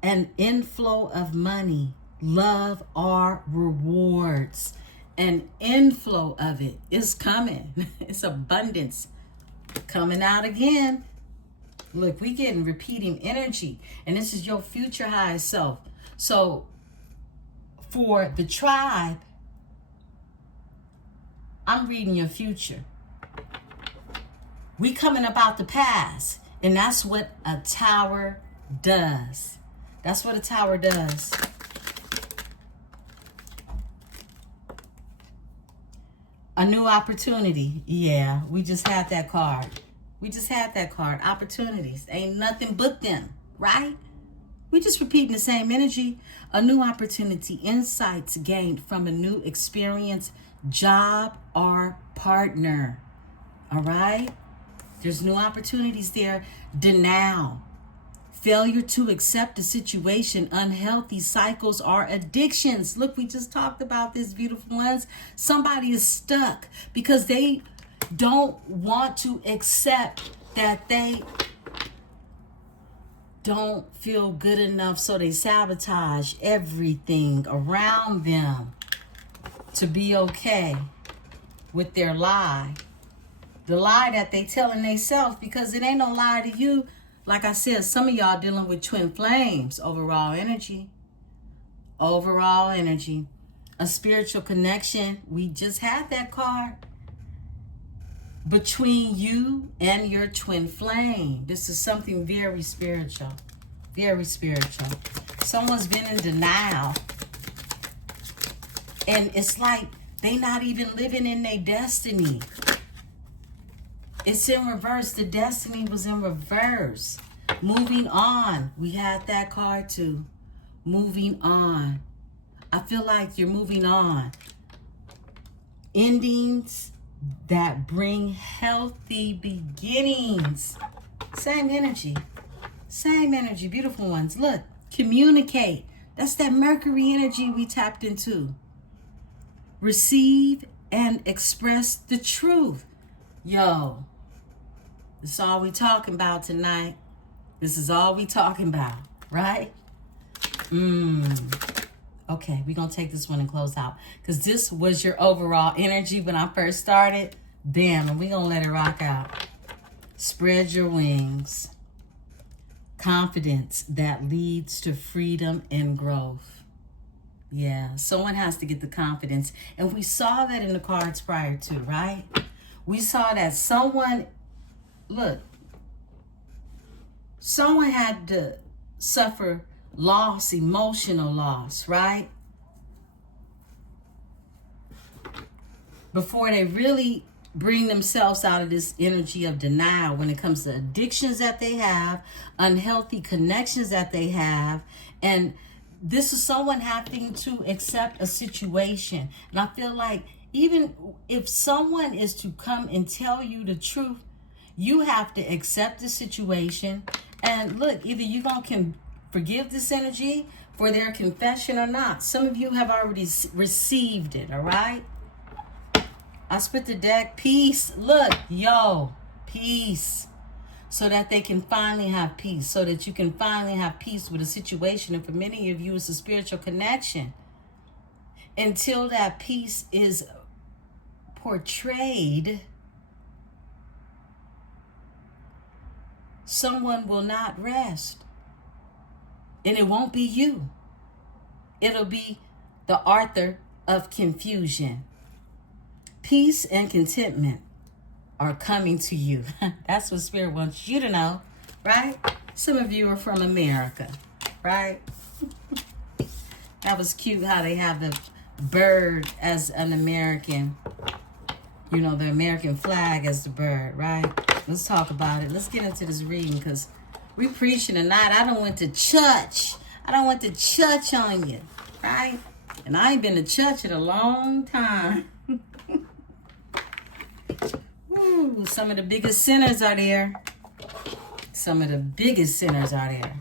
An inflow of money. Love are rewards. An inflow of it is coming. It's abundance coming out again. Look, we getting repeating energy. And this is your future higher self. So for the tribe, I'm reading your future. We coming about the past. And that's what a tower does. That's what a tower does. A new opportunity. Yeah, we just had that card. We just had that card. Opportunities. Ain't nothing but them, right? We just repeating the same energy. A new opportunity. Insights gained from a new experience, job, or partner. All right? There's new opportunities there. Denial. Failure to accept a situation, unhealthy cycles or addictions. Look, we just talked about this, beautiful ones. Somebody is stuck because they don't want to accept that they don't feel good enough, so they sabotage everything around them to be okay with their lie. The lie that they telling themselves, because it ain't no lie to you. Like I said, some of y'all dealing with twin flames, overall energy. Overall energy. A spiritual connection. We just had that card. Between you and your twin flame. This is something very spiritual. Very spiritual. Someone's been in denial. And it's like they not even living in their destiny. It's in reverse. The destiny was in reverse. Moving on. We had that card too. Moving on. I feel like you're moving on. Endings that bring healthy beginnings. Same energy. Same energy. Beautiful ones. Look. Communicate. That's that Mercury energy we tapped into. Receive and express the truth. Yo, this is all we talking about tonight. This is all we talking about, right? Okay, we're going to take this one and close out. Because this was your overall energy when I first started. Damn, and we're going to let it rock out. Spread your wings. Confidence that leads to freedom and growth. Yeah, someone has to get the confidence. And we saw that in the cards prior to, right? We saw that someone, look, someone had to suffer loss, emotional loss, right? Before they really bring themselves out of this energy of denial when it comes to addictions that they have, unhealthy connections that they have, and this is someone having to accept a situation. And I feel like even if someone is to come and tell you the truth, you have to accept the situation. And look, either you're going to forgive this energy for their confession or not. Some of you have already received it, all right? I split the deck. Peace. Look, yo, peace. So that they can finally have peace. So that you can finally have peace with a situation. And for many of you, it's a spiritual connection. Until that peace is portrayed, someone will not rest. And it won't be you. It'll be the author of confusion. Peace and contentment are coming to you. That's what Spirit wants you to know, right? Some of you are from America, right? That was cute how they have the bird as an American, you know, the American flag as the bird, right? Let's talk about it. Let's get into this reading because we preaching tonight. I don't went to church. I don't went to church on you, right? And I ain't been to church in a long time. Ooh, some of the biggest sinners are there. Some of the biggest sinners are there.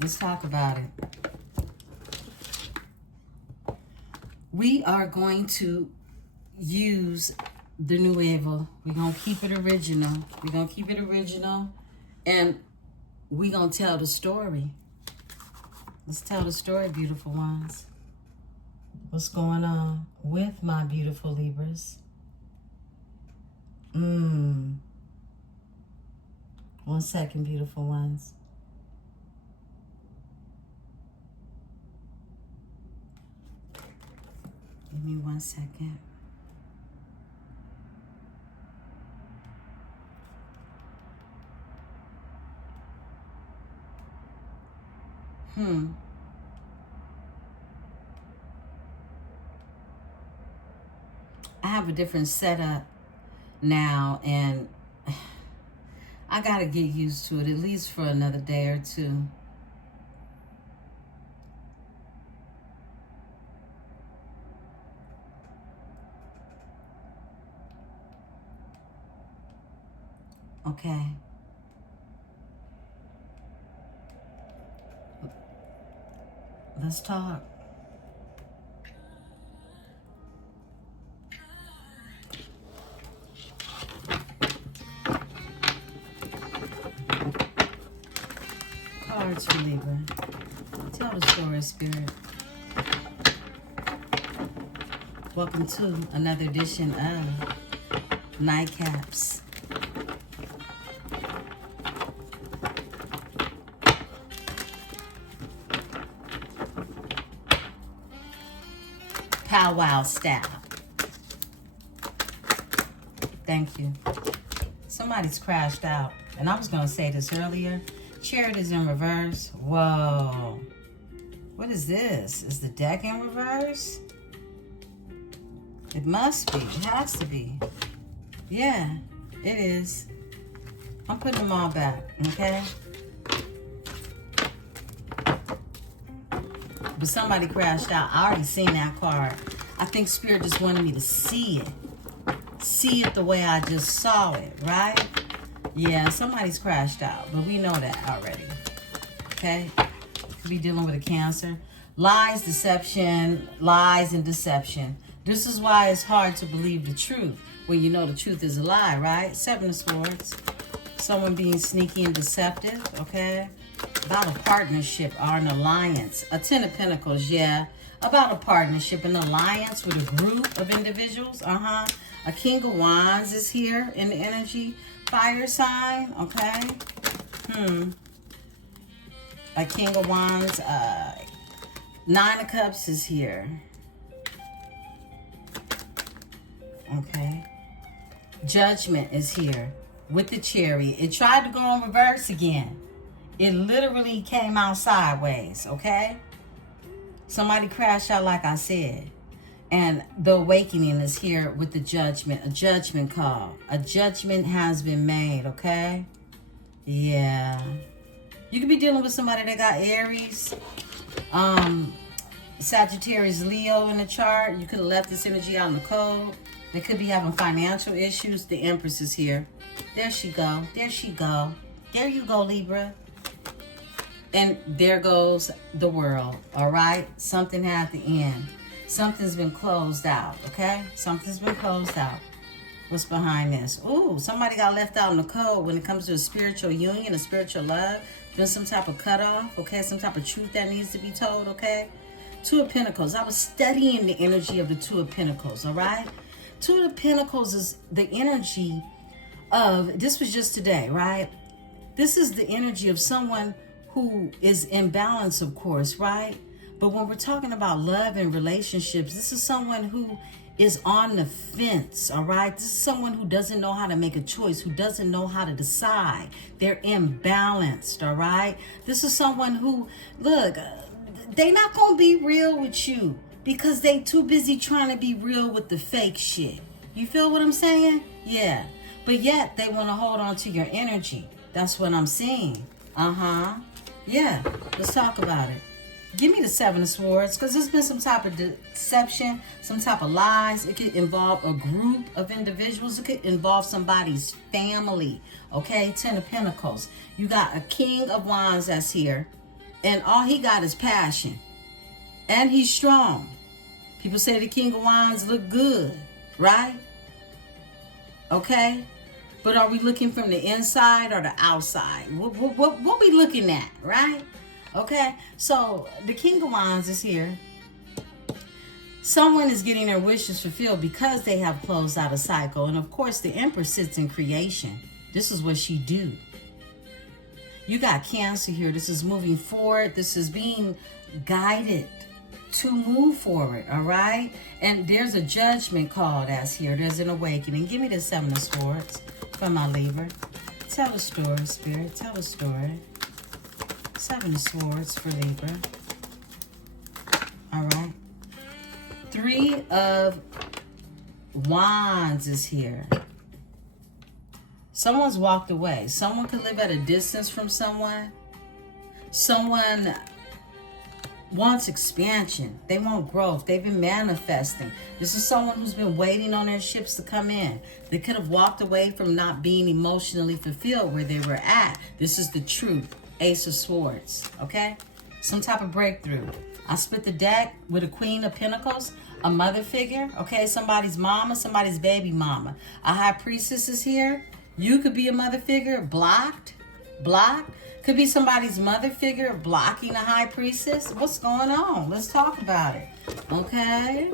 Let's talk about it. We are going to use the Nuevo. We're going to keep it original. We're going to keep it original. And we're going to tell the story. Let's tell the story, beautiful ones. What's going on with my beautiful Libras? 1 second, beautiful ones. Give me 1 second. I have a different setup now, and I gotta get used to it, at least for another day or two. Okay. Let's talk. Cards for Libra. Tell the story, Spirit. Welcome to another edition of Nightcaps. Powwow style. Thank you. Somebody's crashed out. And I was going to say this earlier. Chariot is in reverse. Whoa. What is this? Is the deck in reverse? It must be. It has to be. Yeah, it is. I'm putting them all back, okay? But somebody crashed out. I already seen that card. I think Spirit just wanted me to see it. See it the way I just saw it, right? Yeah, somebody's crashed out. But we know that already. Okay? Could be dealing with a Cancer. Lies, deception, lies and deception. This is why it's hard to believe the truth when you know the truth is a lie, right? 7 of Swords. Someone being sneaky and deceptive, okay? About a partnership or an alliance. A 10 of Pentacles, yeah. About a partnership, an alliance with a group of individuals. A King of Wands is here in the energy. Fire sign, okay? A King of Wands. 9 of Cups is here. Okay. Judgment is here with the Chariot. It tried to go in reverse again. It literally came out sideways, okay? Somebody crashed out like I said. And the Awakening is here with the Judgment. A judgment call. A judgment has been made, okay? Yeah. You could be dealing with somebody that got Aries, Sagittarius, Leo in the chart. You could have left this energy out in the code. They could be having financial issues. The Empress is here. There she go. There she go. There you go, Libra. And there goes the world, all right? Something had to end. Something's been closed out, okay? Something's been closed out. What's behind this? Ooh, somebody got left out in the code when it comes to a spiritual union, a spiritual love. There's some type of cutoff, okay? Some type of truth that needs to be told, okay? 2 of Pentacles. I was studying the energy of the 2 of Pentacles, all right? 2 of Pentacles is the energy of, this was just today, right? This is the energy of someone who is in balance, of course, right? But when we're talking about love and relationships, this is someone who is on the fence, all right? This is someone who doesn't know how to make a choice, who doesn't know how to decide. They're imbalanced, all right? This is someone who, look, they not gonna be real with you because they too busy trying to be real with the fake shit. You feel what I'm saying? Yeah. But yet they want to hold on to your energy. That's what I'm seeing. Yeah. Let's talk about it. Give me the Seven of Swords, because there's been some type of deception, some type of lies. It could involve a group of individuals. It could involve somebody's family. Okay, Ten of Pentacles. You got a King of Wands that's here, and all he got is passion. And he's strong. People say the King of Wands look good, right? Okay? But are we looking from the inside or the outside? What we looking at, right? Okay, so the King of Wands is here. Someone is getting their wishes fulfilled because they have closed out a cycle. And of course, the Emperor sits in creation. This is what she do. You got Cancer here. This is moving forward. This is being guided to move forward, all right? And there's a judgment call that's here. There's an awakening. Give me the Seven of Swords for my Libra. Tell a story, Spirit. Tell a story. Seven of Swords for Libra. All right. Three of Wands is here. Someone's walked away. Someone could live at a distance from someone. Someone wants expansion. They want growth. They've been manifesting. This is someone who's been waiting on their ships to come in. They could have walked away from not being emotionally fulfilled where they were at. This is the truth. Ace of Swords, okay? Some type of breakthrough. I split the deck with a Queen of Pentacles, a mother figure, okay? Somebody's mama, somebody's baby mama. A High Priestess is here. You could be a mother figure, blocked. Could be somebody's mother figure blocking a High Priestess. What's going on? Let's talk about it, okay?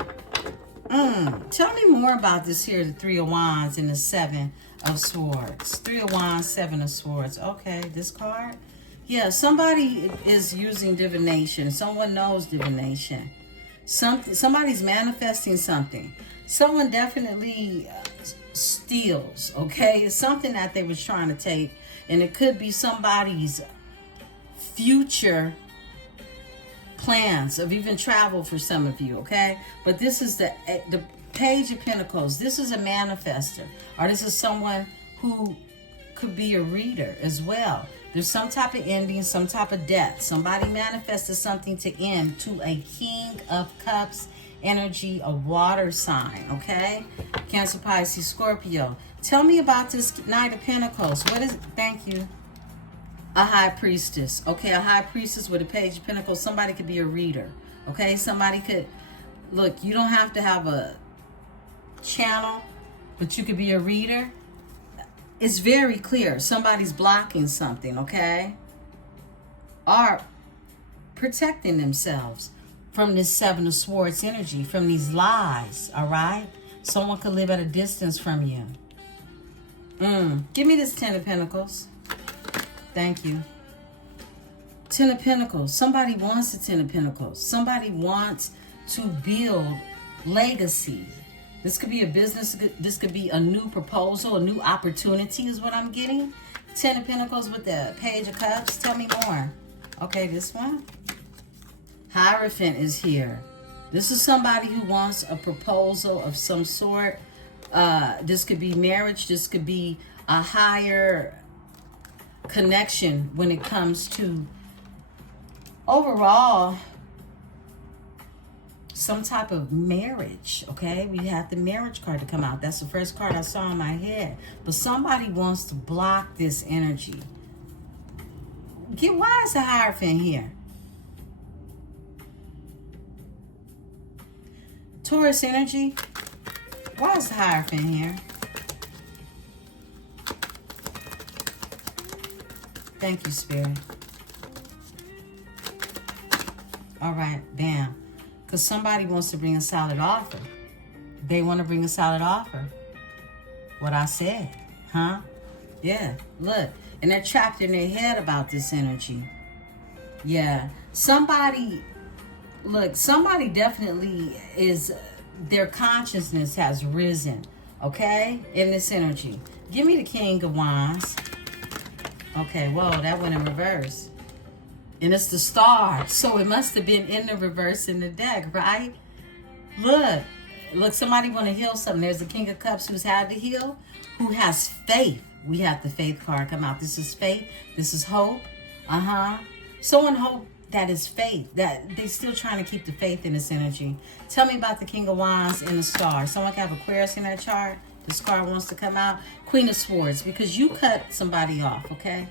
Tell me more about this here, the Three of Wands and the Seven of Swords. Three of Wands, Seven of Swords. Okay, this card. Yeah, somebody is using divination. Someone knows divination. Somebody's manifesting something. Someone definitely steals, okay? It's something that they was trying to take, and it could be somebody's future plans of even travel for some of you, okay? But this is the Page of Pentacles. This is a manifester, or this is someone who could be a reader as well. There's some type of ending, some type of death. Somebody manifested something to end to a King of Cups energy, a water sign, okay? Cancer, Pisces, Scorpio. Tell me about this Knight of Pentacles. What is it? Thank you. A High Priestess. Okay, a High Priestess with a Page of Pentacles. Somebody could be a reader, okay? Somebody could, look, you don't have to have a channel, but you could be a reader. It's very clear. Somebody's blocking something, okay? Or protecting themselves from this Seven of Swords energy, from these lies, all right? Someone could live at a distance from you. Give me this Ten of Pentacles. Thank you. Ten of Pentacles. Somebody wants the Ten of Pentacles. Somebody wants to build legacy. This could be a business. This could be a new proposal, a new opportunity is what I'm getting. Ten of Pentacles with the Page of Cups. Tell me more. Okay, this one. Hierophant is here. This is somebody who wants a proposal of some sort. This could be marriage. This could be a higher connection when it comes to overall some type of marriage, okay? We have the marriage card to come out. That's the first card I saw in my head. But somebody wants to block this energy. Why is the Hierophant here? Taurus energy. Why is the Hierophant here? Thank you, Spirit. All right, bam. Because somebody wants to bring a solid offer. They want to bring a solid offer. What I said, huh? Yeah, look. And they're trapped in their head about this energy. Yeah. Somebody definitely is, their consciousness has risen, okay, in this energy. Give me the King of Wands. Okay, whoa, that went in reverse. And it's the Star, so it must have been in the reverse in the deck, right? Look, somebody want to heal something. There's the King of Cups who's had to heal, who has faith. We have the Faith card come out. This is faith. This is hope. Someone that is faith, that they still trying to keep the faith in this energy. Tell me about the King of Wands and the Star. Someone can have Aquarius in their chart. The star wants to come out. Queen of Swords, because you cut somebody off, okay?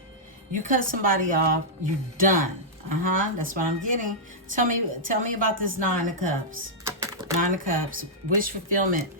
You cut somebody off, you done. That's what I'm getting. Tell me about this Nine of Cups. Nine of Cups, wish fulfillment.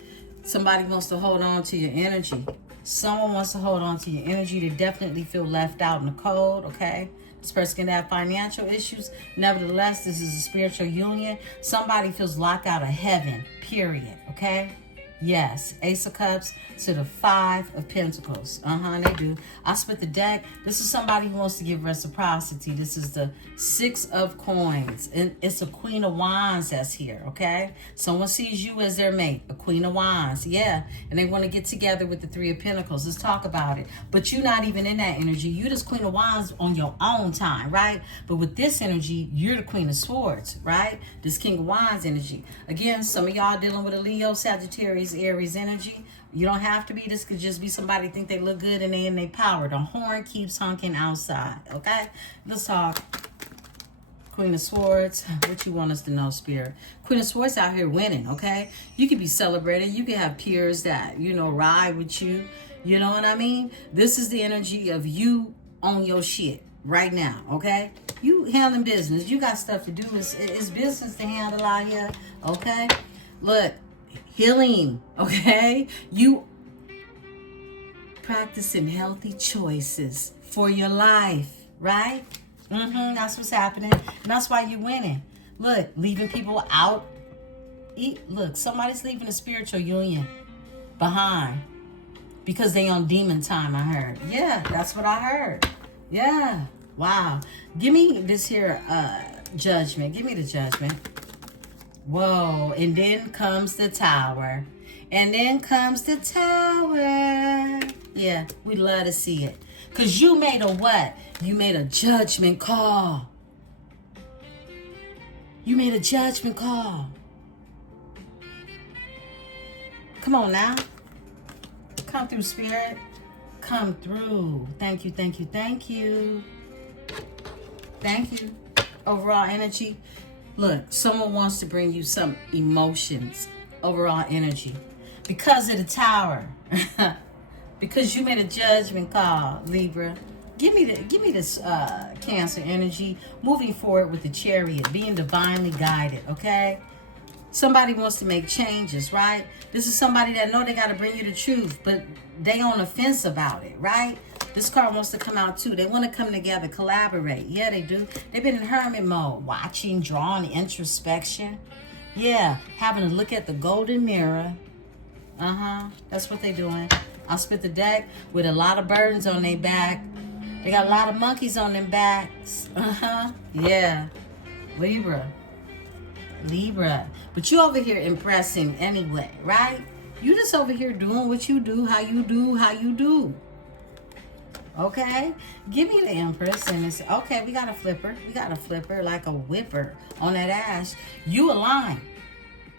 Somebody wants to hold on to your energy. Someone wants to hold on to your energy. They definitely feel left out in the cold, okay? This person can have financial issues. Nevertheless, this is a spiritual union. Somebody feels locked out of heaven, period, okay? Yes, Ace of Cups to the Five of Pentacles. They do. I split the deck. This is somebody who wants to give reciprocity. This is the Six of Coins. And it's a Queen of Wands that's here, okay? Someone sees you as their mate, a Queen of Wands. Yeah, and they want to get together with the Three of Pentacles. Let's talk about it. But you're not even in that energy. You're just Queen of Wands on your own time, right? But with this energy, you're the Queen of Swords, right? This King of Wands energy. Again, some of y'all dealing with a Leo, Sagittarius, Aries energy. You don't have to be. This could just be somebody think they look good and they in their power. The horn keeps honking outside. Okay, let's talk. Queen of Swords. What you want us to know, Spirit? Queen of Swords out here winning. Okay, you could be celebrated. You could have peers that ride with you. You know what I mean? This is the energy of you on your shit right now. Okay, you handling business. You got stuff to do. It's business to handle out here. Okay, look. Healing, okay? You practicing healthy choices for your life, right? That's what's happening. And that's why you're winning. Look, leaving people out. Look, somebody's leaving a spiritual union behind because they on demon time, I heard. Yeah, that's what I heard. Yeah, wow. Give me this here judgment. Give me the judgment. Whoa, and then comes the Tower. And then comes the Tower. Yeah, we love to see it. Because you made a what? You made a judgment call. You made a judgment call. Come on now. Come through, Spirit. Come through. Thank you, thank you, thank you. Thank you. Overall energy. Look, someone wants to bring you some emotions, overall energy, because of the Tower, because you made a judgment call, Libra. Give me this Cancer energy, moving forward with the Chariot, being divinely guided. Okay, somebody wants to make changes, right? This is somebody that know they got to bring you the truth, but they on the fence about it, right? This card wants to come out too. They want to come together, collaborate. Yeah, they do. They've been in hermit mode, watching, drawing, introspection. Yeah, having to look at the golden mirror. That's what they're doing. I split the deck with a lot of burdens on their back. They got a lot of monkeys on their backs. Yeah. Libra. But you over here impressing anyway, right? You just over here doing what you do, how you do. Okay, give me the Empress, and it's okay. We got a flipper. Like a whipper on that ass. You align,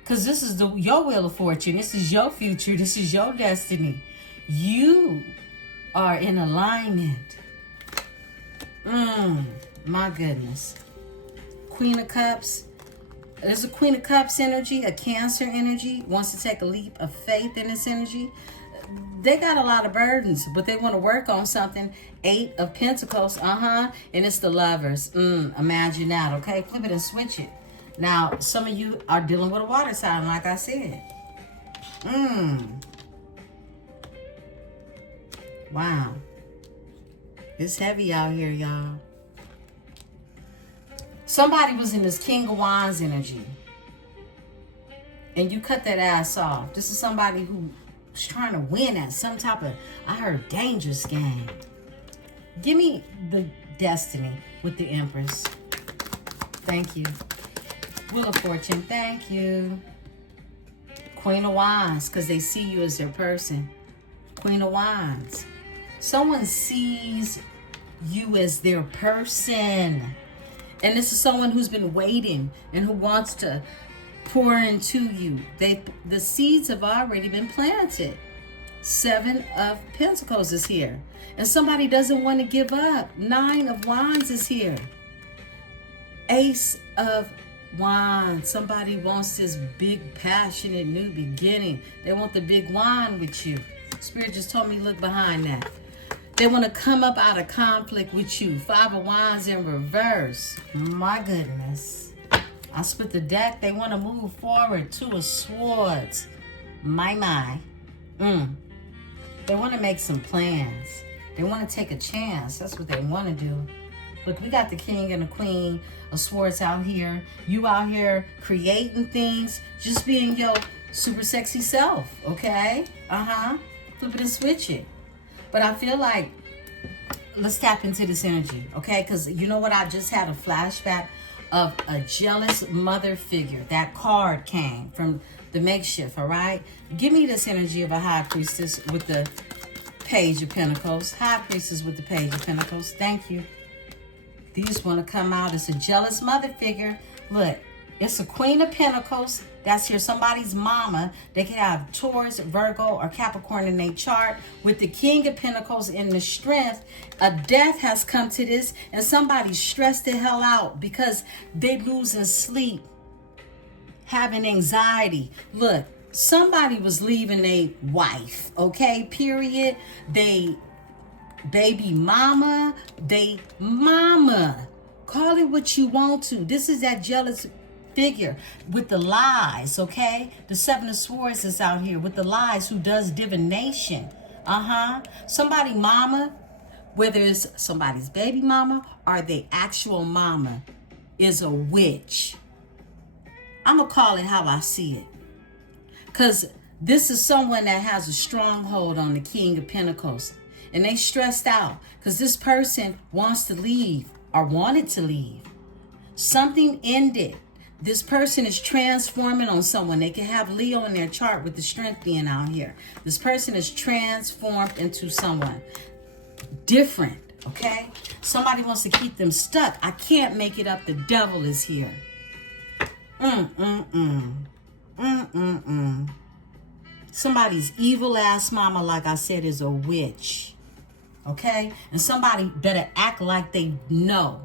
cause this is your wheel of fortune. This is your future. This is your destiny. You are in alignment. My goodness. Queen of Cups. There's a Queen of Cups energy, a Cancer energy. Wants to take a leap of faith in this energy. They got a lot of burdens, but they want to work on something. Eight of Pentacles, and it's the Lovers. Imagine that, okay? Flip it and switch it. Now, some of you are dealing with a water sign, like I said. Wow. It's heavy out here, y'all. Somebody was in this King of Wands energy, and you cut that ass off. This is somebody who trying to win at some type of, I heard, dangerous game. Give me the Destiny with the Empress. Thank you. Wheel of Fortune. Thank you. Queen of Wands, because they see you as their person. Queen of Wands. Someone sees you as their person. And this is someone who's been waiting and who wants to pour into you. The seeds have already been planted. Seven of Pentacles is here. And somebody doesn't want to give up. Nine of Wands is here. Ace of Wands. Somebody wants this big, passionate new beginning. They want the big wand with you. Spirit just told me look behind that. They want to come up out of conflict with you. Five of Wands in reverse. My goodness. I split the deck. They want to move forward. Two of Swords. My. They want to make some plans. They want to take a chance. That's what they want to do. Look, we got the King and the Queen of Swords out here. You out here creating things. Just being your super sexy self, okay? Flip it and switch it. But I feel like, let's tap into this energy, okay? Because you know what? I just had a flashback of a jealous mother figure. That card came from the makeshift, all right? Give me this energy of a high priestess with the Page of Pentacles. High priestess with the Page of Pentacles. Thank you. These want to come out as a jealous mother figure. Look, it's a Queen of Pentacles. That's here, somebody's mama. They can have Taurus, Virgo, or Capricorn in their chart. With the King of Pentacles in the strength, a death has come to this, and somebody's stressed the hell out because they losing sleep, having anxiety. Look, somebody was leaving a wife, okay, period. They baby mama, call it what you want to. This is that jealous figure with the lies, okay? The Seven of Swords is out here with the lies, who does divination. Somebody mama, whether it's somebody's baby mama or the actual mama, is a witch. I'm gonna call it how I see it, because this is someone that has a stronghold on the King of Pentacles, and they stressed out because this person wants to leave or wanted to leave. Something ended. This person is transforming on someone. They can have Leo in their chart with the strength being out here. This person is transformed into someone different, okay? Somebody wants to keep them stuck. I can't make it up. The devil is here. Somebody's evil ass mama, like I said, is a witch, okay? And somebody better act like they know.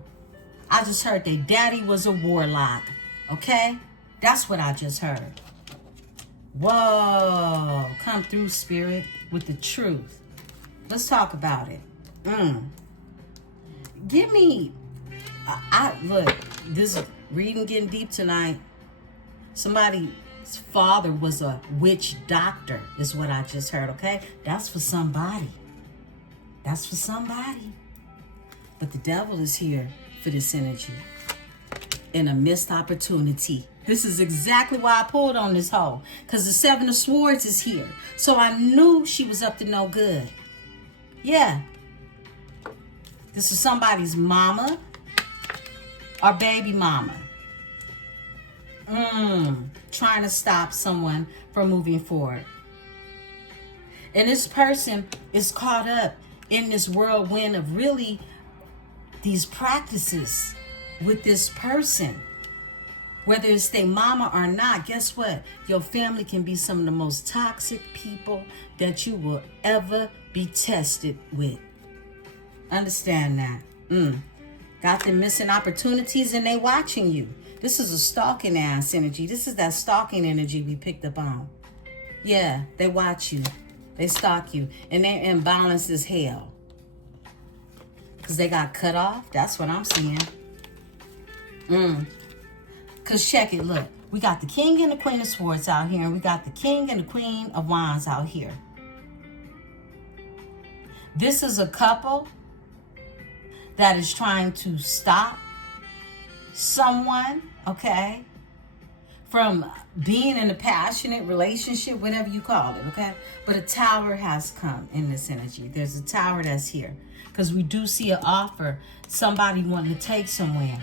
I just heard their daddy was a warlock. Okay? That's what I just heard. Whoa. Come through, Spirit, with the truth. Let's talk about it. Give me... look, this reading getting deep tonight. Somebody's father was a witch doctor, is what I just heard, okay? That's for somebody. That's for somebody. But the devil is here for this energy. In a missed opportunity. This is exactly why I pulled on this hoe. Because the Seven of Swords is here. So I knew she was up to no good. Yeah. This is somebody's mama or baby mama. Trying to stop someone from moving forward. And this person is caught up in this whirlwind of really these practices with this person. Whether it's their mama or not, guess what? Your family can be some of the most toxic people that you will ever be tested with. Understand that. Got them missing opportunities and they watching you. This is a stalking ass energy. This is that stalking energy we picked up on. Yeah, they watch you. They stalk you. And they're imbalanced as hell. Because they got cut off. That's what I'm seeing. Because check it, look. We got the King and the Queen of Swords out here. And we got the King and the Queen of Wands out here. This is a couple that is trying to stop someone, okay, from being in a passionate relationship, whatever you call it, okay? But a tower has come in this energy. There's a tower that's here. Because we do see an offer, somebody wanting to take somewhere.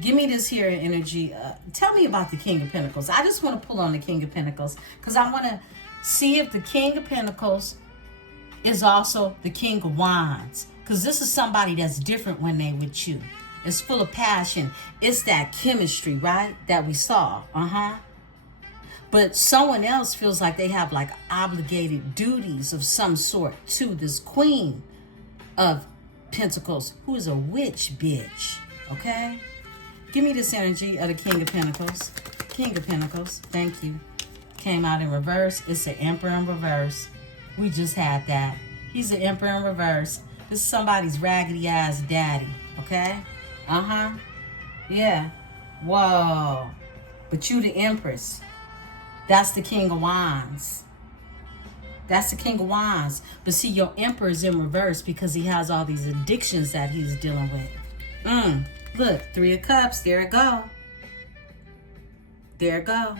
Give me this here energy. Tell me about the King of Pentacles. I just want to pull on the King of Pentacles because I want to see if the King of Pentacles is also the King of Wands. Because this is somebody that's different when they with you. It's full of passion. It's that chemistry, right? That we saw. But someone else feels like they have like obligated duties of some sort to this Queen of Pentacles, who is a witch bitch. Okay? Give me this energy of the King of Pentacles. King of Pentacles. Thank you. Came out in reverse. It's the Emperor in reverse. We just had that. He's the Emperor in reverse. This is somebody's raggedy ass daddy. Okay? Uh-huh. Yeah. Whoa. But you the Empress. That's the King of Wands. That's the King of Wands. But see, your Emperor is in reverse because he has all these addictions that he's dealing with. Look, 3 of Cups. There it go. There it go.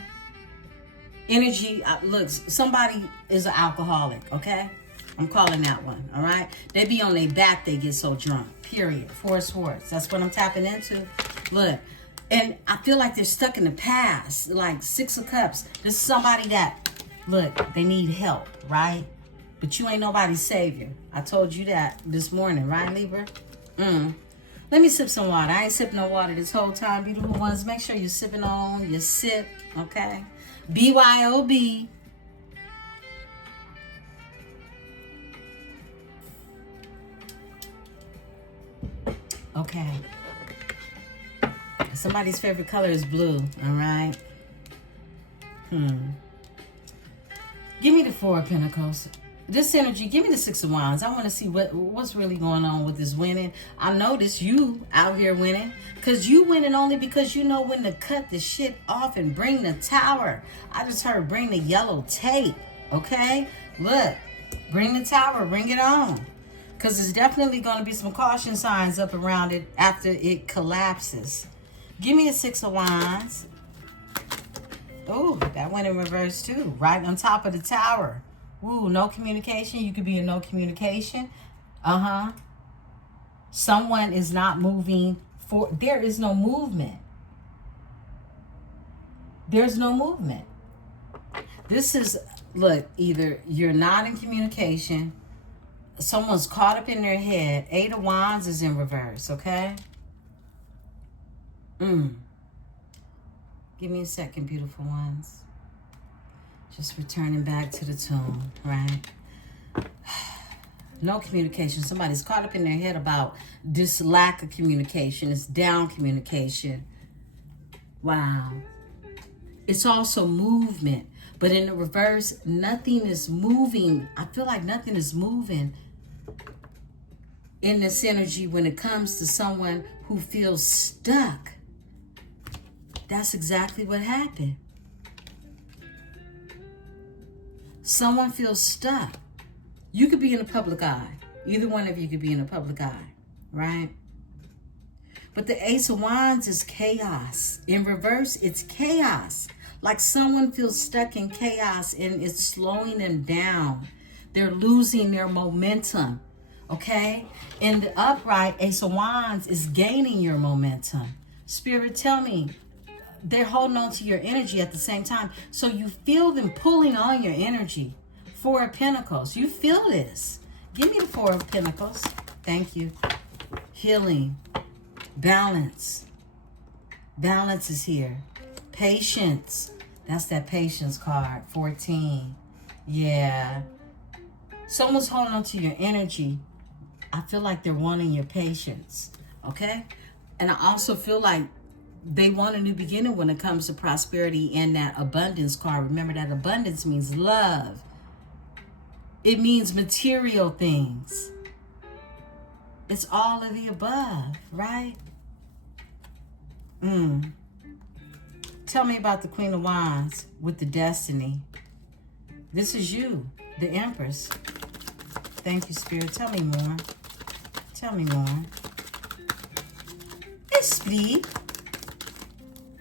Energy. Look, somebody is an alcoholic, okay? I'm calling that one, all right? They be on their back, they get so drunk, period. 4 of Swords. That's what I'm tapping into. Look. And I feel like they're stuck in the past. Like 6 of Cups. This is somebody that, look, they need help, right? But you ain't nobody's savior. I told you that this morning, right, Libra? Let me sip some water. I ain't sipping no water this whole time, beautiful ones. Make sure you're sipping on your sip, okay? BYOB. Okay. Somebody's favorite color is blue, all right? Give me the 4 of Pentacles. This energy, give me the 6 of Wands. I want to see what's really going on with this winning. I notice you out here winning. Because you winning only because you know when to cut the shit off and bring the tower. I just heard bring the yellow tape, okay? Look, bring the tower, bring it on. Because there's definitely going to be some caution signs up around it after it collapses. Give me a 6 of Wands. Ooh, that went in reverse too. Right on top of the tower. Ooh, no communication. You could be in no communication. Someone is not moving for. There is no movement. There's no movement. This is, look, either you're not in communication. Someone's caught up in their head. 8 of Wands is in reverse, okay? Give me a second, beautiful ones. Just returning back to the tune, right? No communication. Somebody's caught up in their head about this lack of communication. It's down communication. Wow. It's also movement. But in the reverse, nothing is moving. I feel like nothing is moving in this energy when it comes to someone who feels stuck. That's exactly what happened. Someone feels stuck. You could be in the public eye. Either one of you could be in the public eye, right? But the Ace of Wands is chaos. In reverse, it's chaos. Like someone feels stuck in chaos and it's slowing them down. They're losing their momentum, okay? In the upright, Ace of Wands is gaining your momentum. Spirit, tell me, they're holding on to your energy at the same time. So you feel them pulling on your energy. 4 of Pentacles. You feel this. Give me the 4 of Pentacles. Thank you. Healing. Balance. Balance is here. Patience. That's that patience card. 14. Yeah. Someone's holding on to your energy. I feel like they're wanting your patience. Okay? And I also feel like they want a new beginning when it comes to prosperity and that abundance card. Remember that abundance means love. It means material things. It's all of the above, right? Tell me about the Queen of Wands with the Destiny. This is you, the Empress. Thank you, Spirit. Tell me more. Tell me more. Esprit.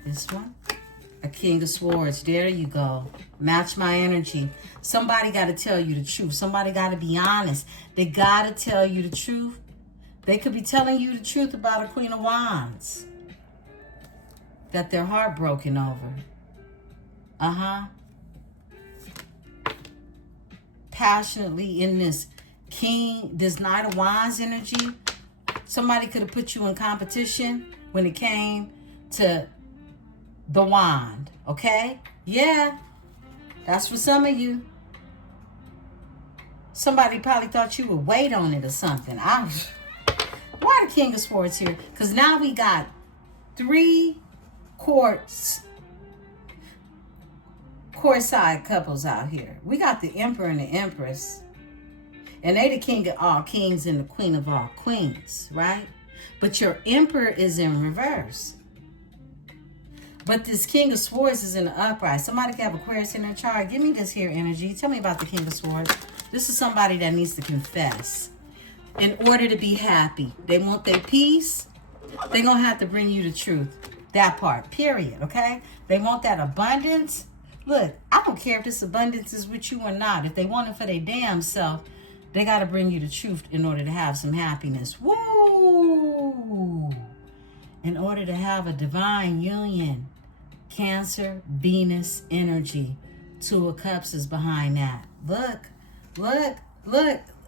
This one. A King of Swords. There you go. Match my energy. Somebody got to tell you the truth. Somebody got to be honest. They got to tell you the truth. They could be telling you the truth about a Queen of Wands that they're heartbroken over. Passionately in this King, this Knight of Wands energy. Somebody could have put you in competition when it came to the wand, okay? Yeah, that's for some of you. Somebody probably thought you would wait on it or something. Why the King of Swords here? Because now we got 3 courtside couples out here. We got the Emperor and the Empress. And they the king of all kings and the queen of all queens, right? But your Emperor is in reverse. But this King of Swords is in the upright. Somebody can have Aquarius in their chart. Give me this here energy. Tell me about the King of Swords. This is somebody that needs to confess in order to be happy. They want their peace. They're going to have to bring you the truth. That part, period, okay? They want that abundance. Look, I don't care if this abundance is with you or not. If they want it for their damn self, they got to bring you the truth in order to have some happiness. Woo! In order to have a divine union. Cancer, Venus energy. 2 of Cups is behind that. Look.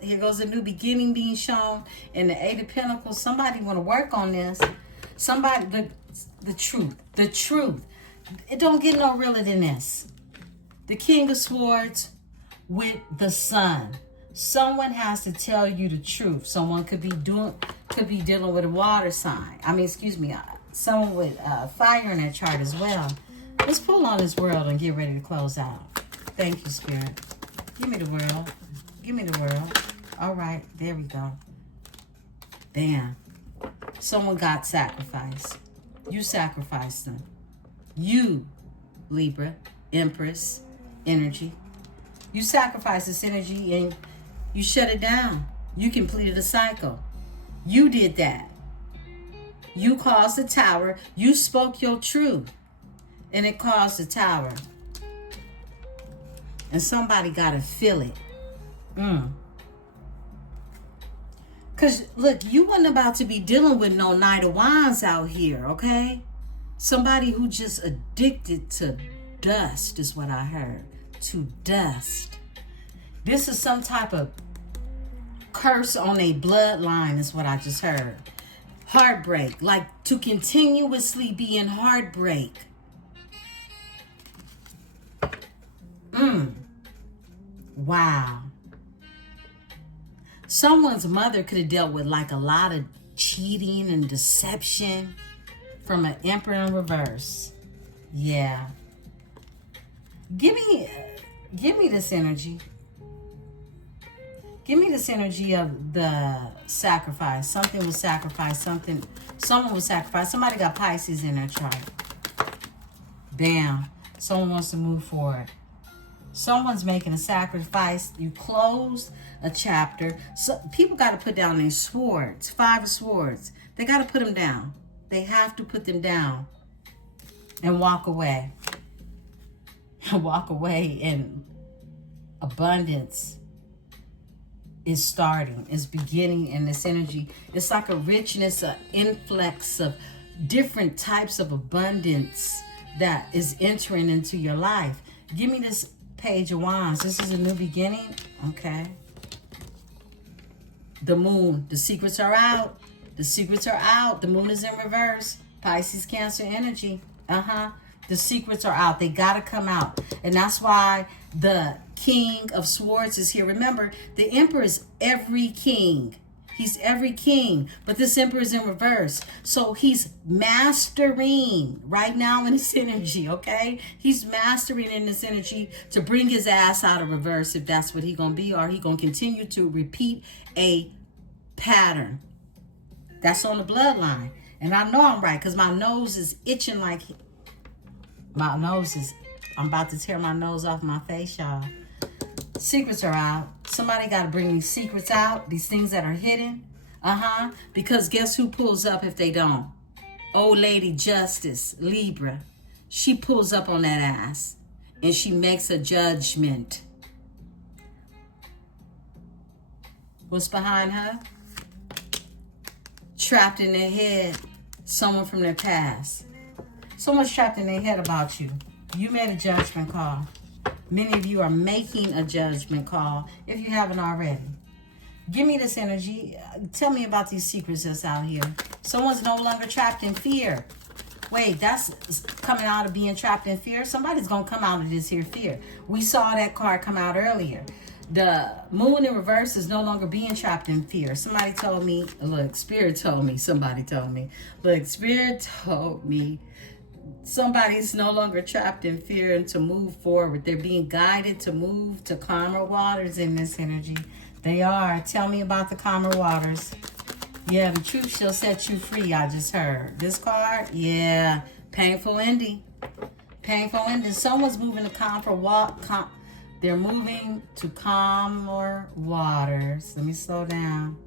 Here goes a new beginning being shown. And the 8 of Pentacles. Somebody want to work on this. Somebody, the truth. It don't get no realer than this. The King of Swords with the Sun. Someone has to tell you the truth. Someone could be dealing with a water sign. Someone with fire in their chart as well. Let's pull on this world and get ready to close out. Thank you, Spirit. Give me the world. All right, there we go. Bam. Someone got sacrificed. You sacrificed them. You, Libra, Empress, energy. You sacrificed this energy and you shut it down. You completed a cycle. You did that. You caused the tower. You spoke your truth. And it caused the tower. And somebody got to feel it. Because, look, you wasn't about to be dealing with no Knight of Wands out here, okay? Somebody who just addicted to dust is what I heard. To dust. This is some type of curse on a bloodline is what I just heard. Heartbreak. Like to continuously be in heartbreak. Wow. Someone's mother could have dealt with like a lot of cheating and deception from an Emperor in reverse. Yeah. Give me this energy. Give me this energy of the sacrifice. Something was sacrificed. Someone was sacrificed. Somebody got Pisces in their chart. Bam. Someone wants to move forward. Someone's making a sacrifice. You close a chapter. So people got to put down their swords. 5 of Swords. They got to put them down. They have to put them down and walk away. Walk away in abundance is starting, is beginning in this energy. It's like a richness, an influx of different types of abundance that is entering into your life. Give me this Page of Wands. This is a new beginning. Okay. The moon. The secrets are out. The secrets are out. The moon is in reverse. Pisces, Cancer energy. The secrets are out. They got to come out. And that's why the King of Swords is here. Remember, the Emperor is every king. He's every king. But this Emperor is in reverse. So he's mastering right now in this energy, okay? He's mastering in this energy to bring his ass out of reverse if that's what he's going to be, or he's going to continue to repeat a pattern. That's on the bloodline. And I know I'm right because my nose is itching like... I'm about to tear my nose off my face, y'all. Secrets are out. Somebody got to bring these secrets out. These things that are hidden. Because guess who pulls up if they don't? Old Lady Justice, Libra. She pulls up on that ass. And she makes a judgment. What's behind her? Trapped in their head. Someone from their past. Someone's trapped in their head about you. You made a judgment call. Many of you are making a judgment call if you haven't already. Give me this energy. Tell me about these secrets that's out here. Someone's no longer trapped in fear. Wait, that's coming out of being trapped in fear. Somebody's going to come out of this here fear. We saw that card come out earlier. The moon in reverse is no longer being trapped in fear. Somebody told me, look, Spirit told me, somebody told me, look, Spirit told me, somebody's no longer trapped in fear and to move forward. They're being guided to move to calmer waters in this energy. They are. Tell me about the calmer waters. Yeah, the truth shall set you free, I just heard. This card, yeah, painful ending. Painful ending. Someone's moving to they're moving to calmer waters. Let me slow down.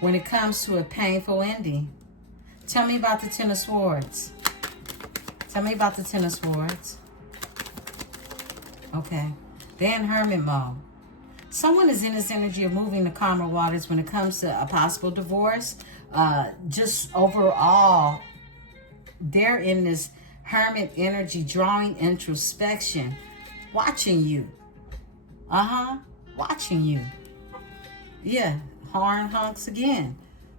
When it comes to a painful ending, tell me about the Ten of Swords. Tell me about the Ten of Swords. Okay. They're in hermit mode. Someone is in this energy of moving to calmer waters when it comes to a possible divorce. Just overall, they're in this hermit energy, drawing introspection, watching you. Watching you. Yeah, horn honks again.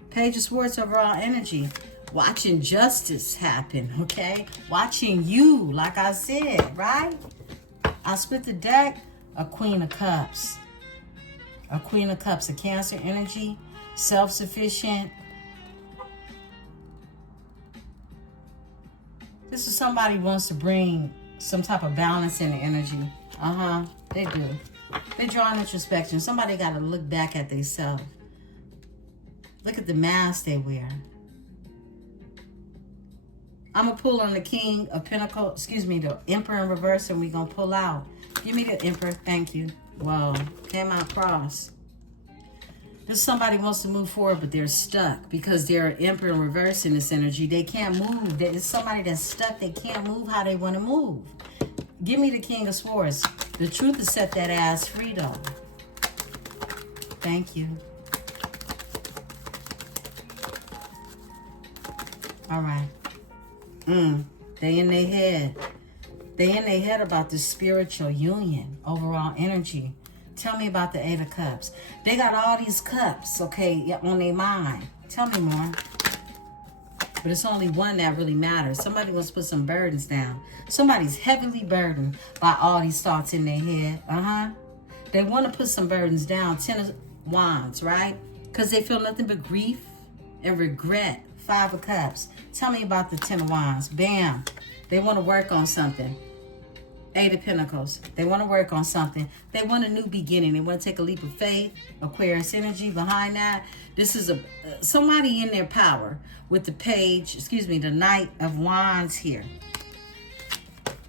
Page of Swords, overall energy. Watching justice happen, okay? Watching you, like I said, right? I split the deck, a Queen of Cups. A Queen of Cups, a Cancer energy, self-sufficient. This is somebody who wants to bring some type of balance in the energy. They do. They draw an introspection. Somebody got to look back at themselves. Look at the mask they wear. I'm going to pull on the King of Pentacles, the Emperor in reverse, and we're going to pull out. Give me the Emperor. Thank you. Whoa. Came out cross. This somebody wants to move forward, but they're stuck because they're Emperor in reverse in this energy. They can't move. There's somebody that's stuck. They can't move how they want to move. Give me the King of Swords. The truth is set that ass free, though. Thank you. All right. They in their head. They in their head about the spiritual union, overall energy. Tell me about the Eight of Cups. They got all these cups, okay, on their mind. Tell me more. But it's only one that really matters. Somebody wants to put some burdens down. Somebody's heavily burdened by all these thoughts in their head. They want to put some burdens down. Ten of Wands, right? Because they feel nothing but grief and regret. Five of Cups. Tell me about the Ten of Wands. Bam. They want to work on something. Eight of Pentacles. They want to work on something. They want a new beginning. They want to take a leap of faith. Aquarius energy behind that. This is somebody in their power with the the Knight of Wands here.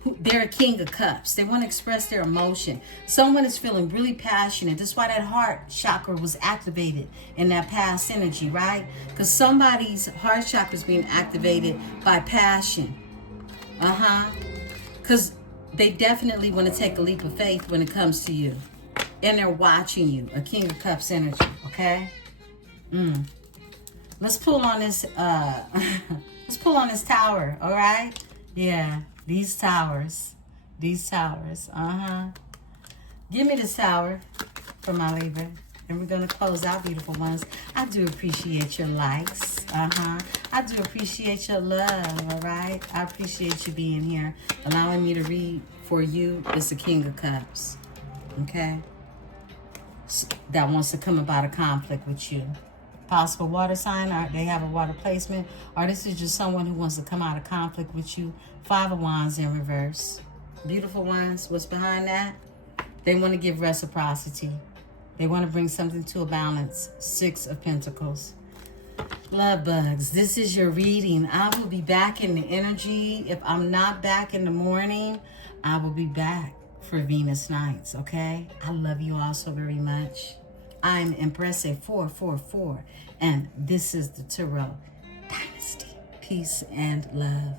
They're a King of Cups. They want to express their emotion. Someone is feeling really passionate. That's why that heart chakra was activated in that past energy, right? Because somebody's heart chakra is being activated by passion. Because they definitely want to take a leap of faith when it comes to you. And they're watching you. A King of Cups energy, okay? Let's pull on this, let's pull on this tower, all right? Yeah, these towers. These towers, Give me this tower for my Libra. And we're going to close out, beautiful ones. I do appreciate your likes. I do appreciate your love, all right? I appreciate you being here, allowing me to read for you. It's the King of Cups, okay? That wants to come about a conflict with you. Possible water sign, or they have a water placement, or this is just someone who wants to come out of conflict with you. Five of Wands in reverse. Beautiful ones, what's behind that? They want to give reciprocity. They want to bring something to a balance. Six of Pentacles. Love bugs, this is your reading. I will be back in the energy. If I'm not back in the morning, I will be back for Venus nights, okay? I love you all so very much. I'm Empresse 444, and this is the Tarot Dynasty. Peace and love.